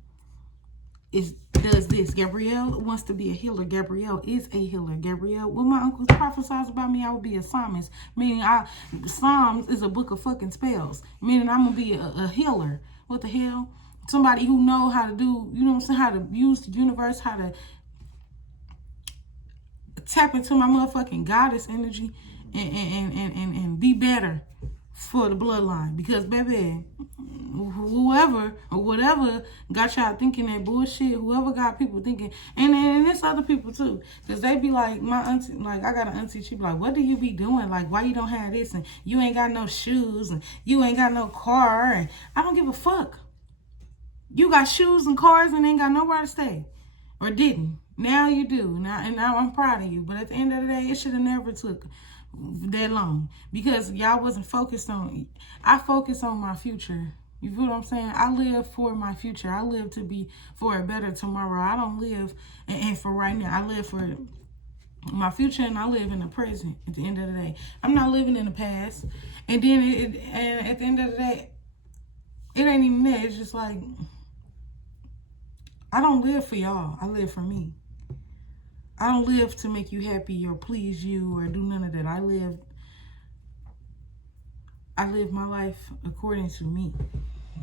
does this. Gabrielle wants to be a healer. Gabrielle is a healer. Gabrielle, when my uncle prophesies about me, I will be a psalmist. Meaning, Psalms is a book of fucking spells. Meaning, I'm going to be a healer. What the hell? Somebody who know how to do, you know what I'm saying, how to use the universe, how to tap into my motherfucking goddess energy and be better for the bloodline. Because, baby, whoever or whatever got y'all thinking that bullshit, whoever got people thinking, and it's other people too, because they be like, my auntie, like, I got an auntie, she be like, what do you be doing? Like, why you don't have this, and you ain't got no shoes, and you ain't got no car, and I don't give a fuck. You got shoes and cars and ain't got nowhere to stay, or didn't. Now you do, now I'm proud of you, but at the end of the day, it should have never took that long, because y'all wasn't focused on, I focus on my future. You feel what I'm saying? I live for my future. I live to be for a better tomorrow. I don't live and for right now. I live for my future, and I live in the present at the end of the day. I'm not living in the past. And then and at the end of the day, it ain't even that. It's just like, I don't live for y'all. I live for me. I don't live to make you happy or please you or do none of that. I live my life according to me.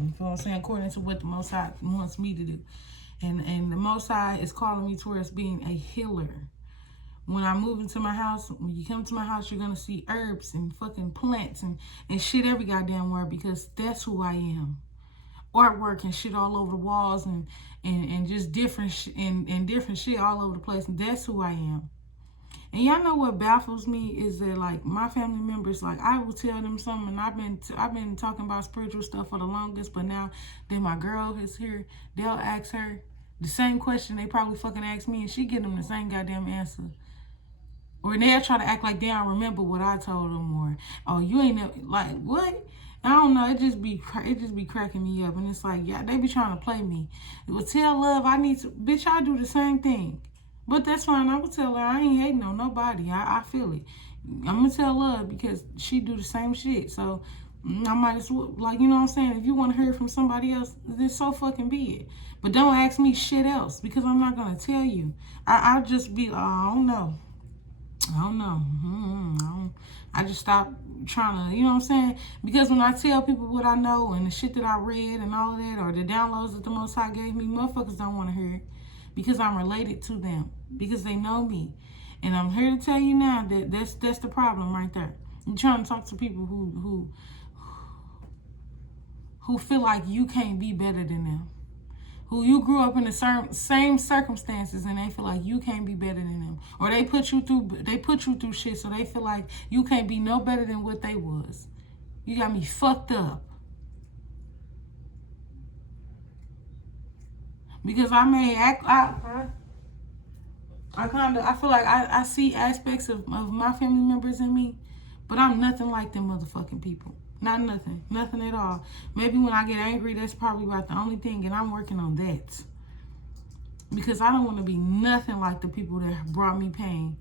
You feel what I'm saying? According to what the Most High wants me to do. And the Most High is calling me towards being a healer. When I move into my house, when you come to my house, you're going to see herbs and fucking plants and shit every goddamn word, because that's who I am. Artwork and shit all over the walls and just different different shit all over the place. And that's who I am. And y'all know what baffles me is that, like, my family members, like, I will tell them something, and I've been talking about spiritual stuff for the longest, but now that my girl is here, they'll ask her, The same question they probably fucking asked me, and she give them the same goddamn answer. Or they'll try to act like they don't remember what I told them, or, oh, you ain't never, like, what? I don't know. It just be cracking me up, and it's like, yeah, they be trying to play me. Well, tell love I need to, bitch. I do the same thing, but that's fine. I will tell her I ain't hating on nobody. I feel it. I'm gonna tell love because she do the same shit. So I might as well, like, you know what I'm saying. If you want to hear from somebody else, then so fucking be it. But don't ask me shit else because I'm not gonna tell you. I'll just be, I don't know. I just stopped trying to, you know what I'm saying? Because when I tell people what I know and the shit that I read and all of that, or the downloads that the Most High gave me, motherfuckers don't want to hear it because I'm related to them, because they know me. And I'm here to tell you now that that's the problem right there. You're trying to talk to people who feel like you can't be better than them, who you grew up in the same circumstances and they feel like you can't be better than them, or they put you through shit so they feel like you can't be no better than what they was. You got me fucked up. Because I may act, I feel like I see aspects of my family members in me, but I'm nothing like them motherfucking people. Not nothing at all. Maybe when I get angry, that's probably about the only thing, and I'm working on that. Because I don't want to be nothing like the people that brought me pain.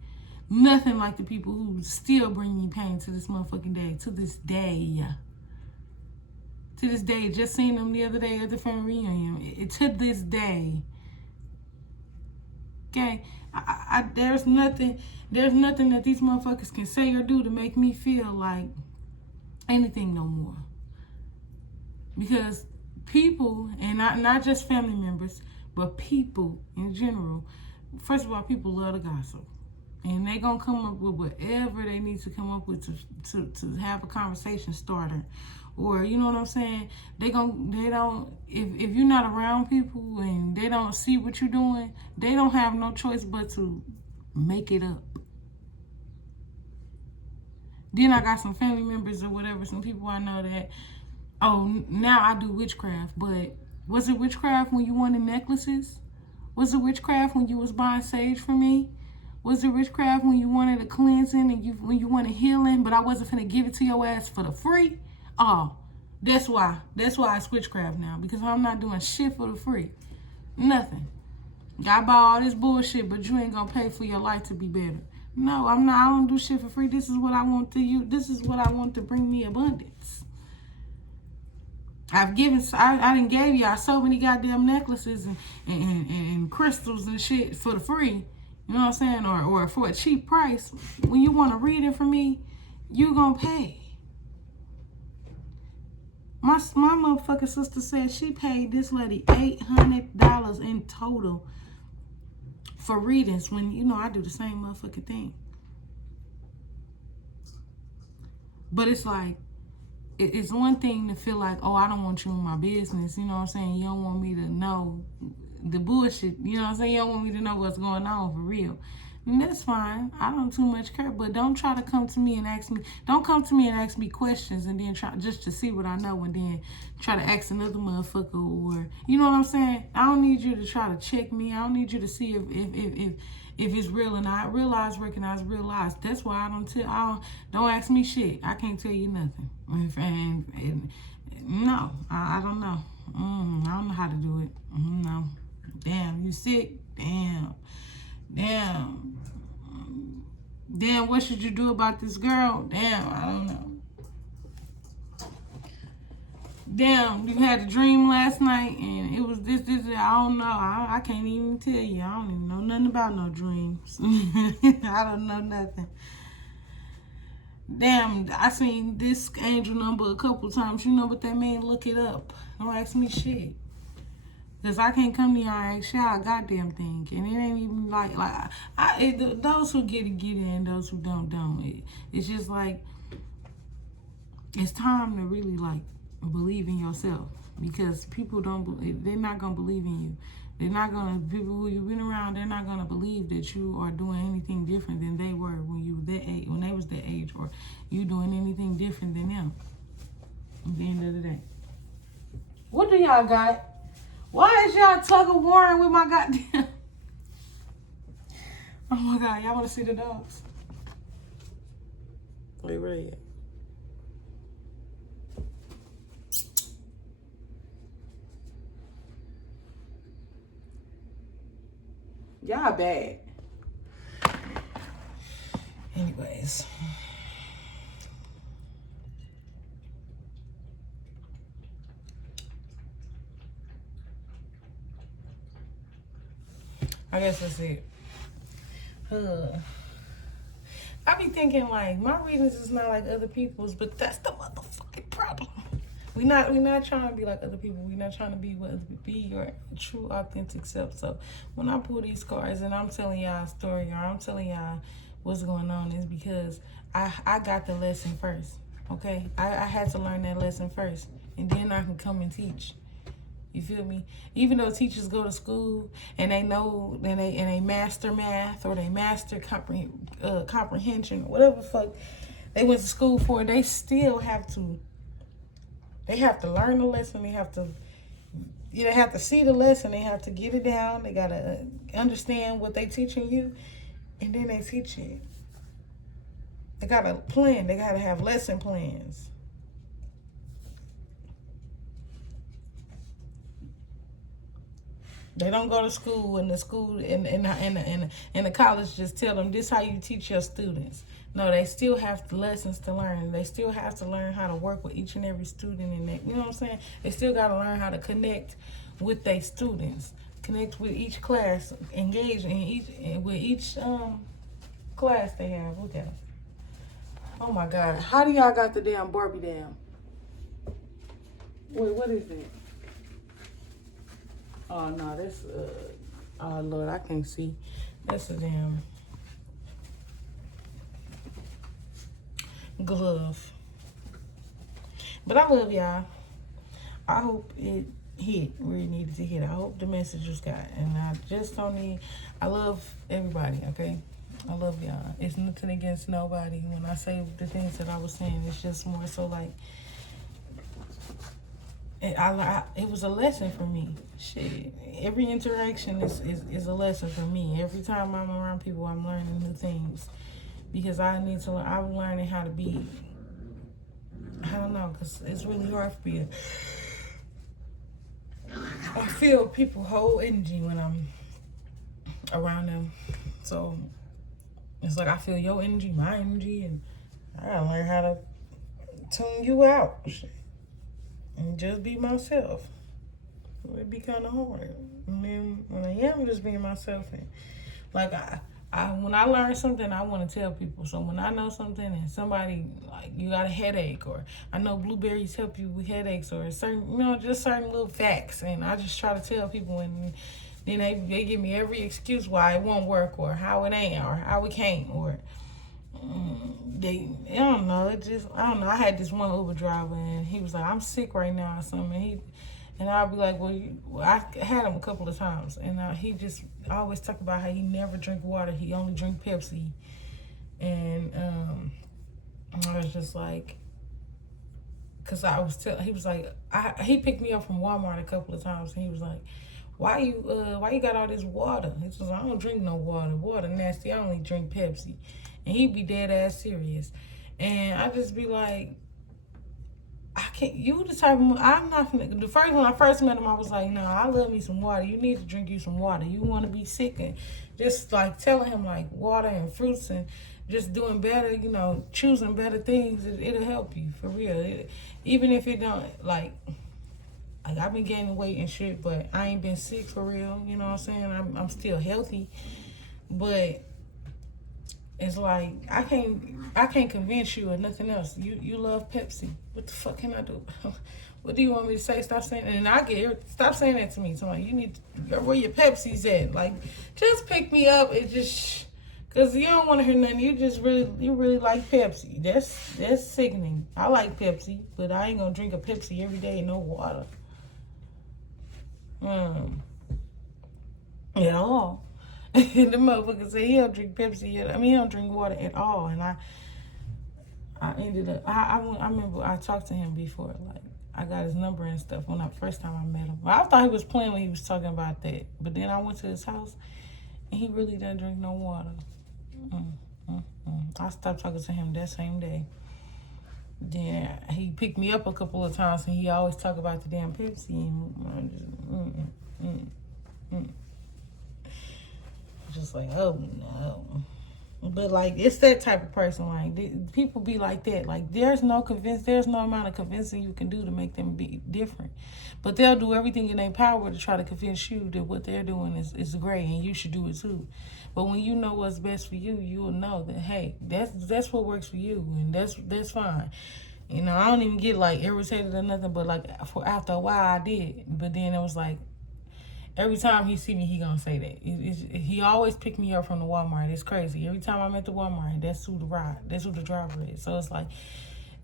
Nothing like the people who still bring me pain to this motherfucking day. To this day. Just seen them the other day at the family reunion. To this day. Okay? There's nothing that these motherfuckers can say or do to make me feel like anything no more. Because people, and not just family members, but people in general, first of all, people love to gossip. And they gonna come up with whatever they need to come up with to have a conversation starter. Or, you know what I'm saying? If you're not around people and they don't see what you're doing, they don't have no choice but to make it up. Then I got some family members or whatever, some people I know that, oh, now I do witchcraft. But was it witchcraft when you wanted necklaces? Was it witchcraft when you was buying sage from me? Was it witchcraft when you wanted a cleansing and when you wanted healing, but I wasn't finna give it to your ass for the free? Oh, that's why it's witchcraft now, because I'm not doing shit for the free. Nothing. I buy all this bullshit, but you ain't gonna pay for your life to be better. No, I'm not. I don't do shit for free. This is what I want to you. This is what I want to bring me abundance. I done gave y'all so many goddamn necklaces and crystals and shit for the free. You know what I'm saying? Or for a cheap price. When you want to read it from me, you gonna pay. My motherfucking sister said she paid this lady $800 in total for readings, when, you know, I do the same motherfucking thing. But it's like, it's one thing to feel like, oh, I don't want you in my business. You know what I'm saying? You don't want me to know the bullshit. You know what I'm saying? You don't want me to know what's going on for real. And that's fine. I don't too much care. But don't try to come to me and ask me. Don't come to me and ask me questions and then try just to see what I know and then try to ask another motherfucker, or, you know what I'm saying? I don't need you to try to check me. I don't need you to see if it's real or not. Recognize, realize. That's why don't ask me shit. I can't tell you nothing. No, I don't know. I don't know how to do it. No. Damn, you sick? Damn, what should you do about this girl? Damn, I don't know. Damn, you had a dream last night and it was this, I don't know. I can't even tell you. I don't even know nothing about no dreams. I don't know nothing. Damn, I seen this angel number a couple times. You know what that mean? Look it up. Don't ask me shit. Because I can't come to y'all and ask y'all a goddamn thing. And it ain't even like those who get it and those who don't. It's just like, it's time to really like believe in yourself. Because people they're not going to believe in you. They're not going to, people who you've been around, they're not going to believe that you are doing anything different than they were when you were that age, when they was that age, or you doing anything different than them at the end of the day. What do y'all got? Why is y'all tug of warring with my goddamn? Oh my God, y'all want to see the dogs? Wait, where they at? Y'all bad. Anyways. I guess that's it. I be thinking like my readings is not like other people's, but that's the motherfucking problem. We not trying to be like other people. We not trying to be your true authentic self. So when I pull these cards and I'm telling y'all a story or I'm telling y'all what's going on, is because I got the lesson first. Okay, I had to learn that lesson first, and then I can come and teach. You feel me? Even though teachers go to school and they know and they master math or they master comprehension, whatever the fuck they went to school for, they still have to. They have to learn the lesson. They have to. They have to see the lesson. They have to get it down. They gotta understand what they teaching you, and then they teach it. They gotta plan. They gotta have lesson plans. They don't go to school, and the school and the college just tell them this how you teach your students. No, they still have lessons to learn. They still have to learn how to work with each and every student in that. You know what I'm saying? They still got to learn how to connect with their students, connect with each class, engage with each class they have. Look at them. Oh my God! How do y'all got the damn Barbie down? Wait, what is that? Oh no, that's oh Lord, I can't see. That's a damn glove. But I love y'all. I hope it hit where it needed to hit. I hope the message was got. And I love everybody, okay? I love y'all. It's nothing against nobody. When I say the things that I was saying, it's just more so like it was a lesson for me. Shit, every interaction is a lesson for me. Every time I'm around people, I'm learning new things because I need to learn. I'm learning how to be. I don't know, because it's really hard for me. I feel people whole energy when I'm around them. So it's like I feel your energy, my energy, and I gotta learn how to tune you out. Shit. And just be myself. It'd be kind of hard. And then when I am just being myself, and like when I learn something, I want to tell people. So when I know something and somebody like you got a headache, or I know blueberries help you with headaches, or certain just certain little facts, and I just try to tell people, and then they give me every excuse why it won't work, or how it ain't, or how it can't, or I don't know. I don't know. I had this one Uber driver, and he was like, "I'm sick right now," or something. And I'll be like, well, I had him a couple of times, and he just always talk about how he never drink water. He only drink Pepsi. And I was just like, because he was like, he picked me up from Walmart a couple of times, and he was like, why you got all this water? He was like, I don't drink no water. Water nasty. I only drink Pepsi. And he'd be dead ass serious. And I just be like, I can't, you the type of, I'm not, when I first met him, I was like, no, I love me some water. You need to drink you some water. You want to be sick, and just like telling him like water and fruits and just doing better, choosing better things, it'll help you for real. Even if it don't, like I've been gaining weight and shit, but I ain't been sick for real. You know what I'm saying? I'm still healthy, but it's like I can't convince you or nothing else. You love Pepsi. What the fuck can I do? What do you want me to say? Stop saying that. And I get stop saying that to me. So like, you need to, where your Pepsi's at? Like, just pick me up and just, cause you don't want to hear nothing. You really like Pepsi. That's sickening. I like Pepsi, but I ain't gonna drink a Pepsi every day. No water. At all. The motherfucker said he don't drink Pepsi yet. I mean, he don't drink water at all. And I ended up, I remember I talked to him before, like, I got his number and stuff when first time I met him. I thought he was playing when he was talking about that. But then I went to his house and he really doesn't drink no water. I stopped talking to him that same day. Then he picked me up a couple of times and he always talk about the damn Pepsi. And I'm just like, oh no. But like, it's that type of person. Like, people be like that. Like, there's no amount of convincing you can do to make them be different. But they'll do everything in their power to try to convince you that what they're doing is great and you should do it too. But when you know what's best for you, you'll know that, hey, that's what works for you, and that's fine. You know, I don't even get like irritated or nothing, but like after a while I did. But then it was like, every time he see me, he gonna say that. He always pick me up from the Walmart. It's crazy. Every time I'm at the Walmart, that's who the ride. That's who the driver is. So it's like,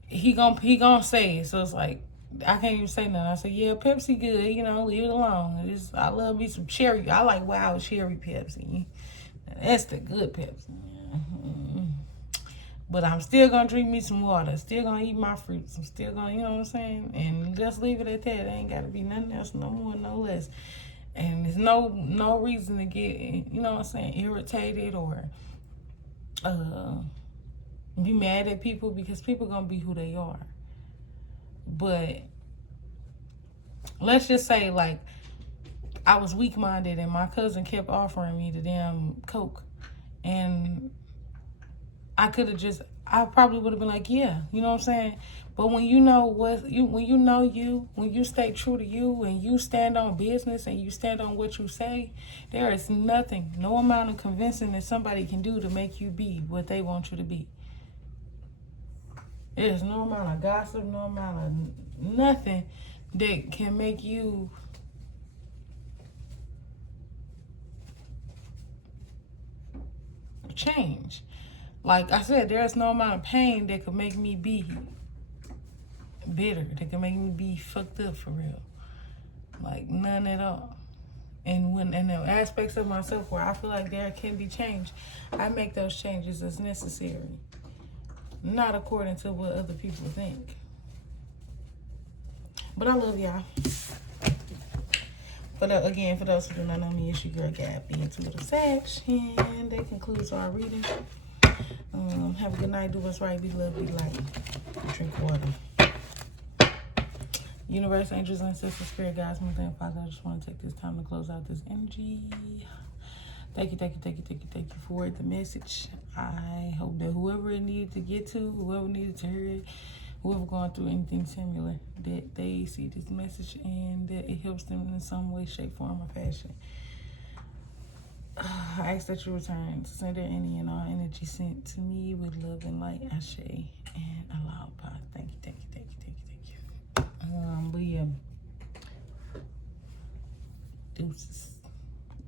he gonna say it. So it's like, I can't even say nothing. I say, yeah, Pepsi good. You know, leave it alone. I love me some cherry. I like wild cherry Pepsi. That's the good Pepsi. But I'm still gonna drink me some water. Still gonna eat my fruits. I'm still gonna, you know what I'm saying? And just leave it at that. It ain't gotta be nothing else, no more, no less. And there's no reason to get, you know what I'm saying, irritated or be mad at people, because people gonna be who they are. But let's just say, like, I was weak-minded and my cousin kept offering me the damn Coke. And I probably would have been like, yeah, you know what I'm saying? But when you know when you stay true to you and you stand on business and you stand on what you say, there is nothing, no amount of convincing that somebody can do to make you be what they want you to be. There's no amount of gossip, no amount of nothing that can make you change. Like I said, there's no amount of pain that could make me be bitter, that could make me be fucked up for real. Like, none at all. And the aspects of myself where I feel like there can be change, I make those changes as necessary, not according to what other people think. But I love y'all. Again, for those who do not know me, it's your girl Gabby, Intuitive Section. That concludes our reading. Have a good night. Do what's right. Be love. Be light. Drink water. Universe, angels, ancestors, spirit guides, mother and father, I just want to take this time to close out this energy. Thank you for the message. I hope that whoever it needed to get to, whoever needed to hear it, whoever going through anything similar, that they see this message and that it helps them in some way, shape, form, or fashion. I ask that you return to sender any and all energy sent to me with love and light, Ashe, and Allah. Thank you. But yeah, deuces.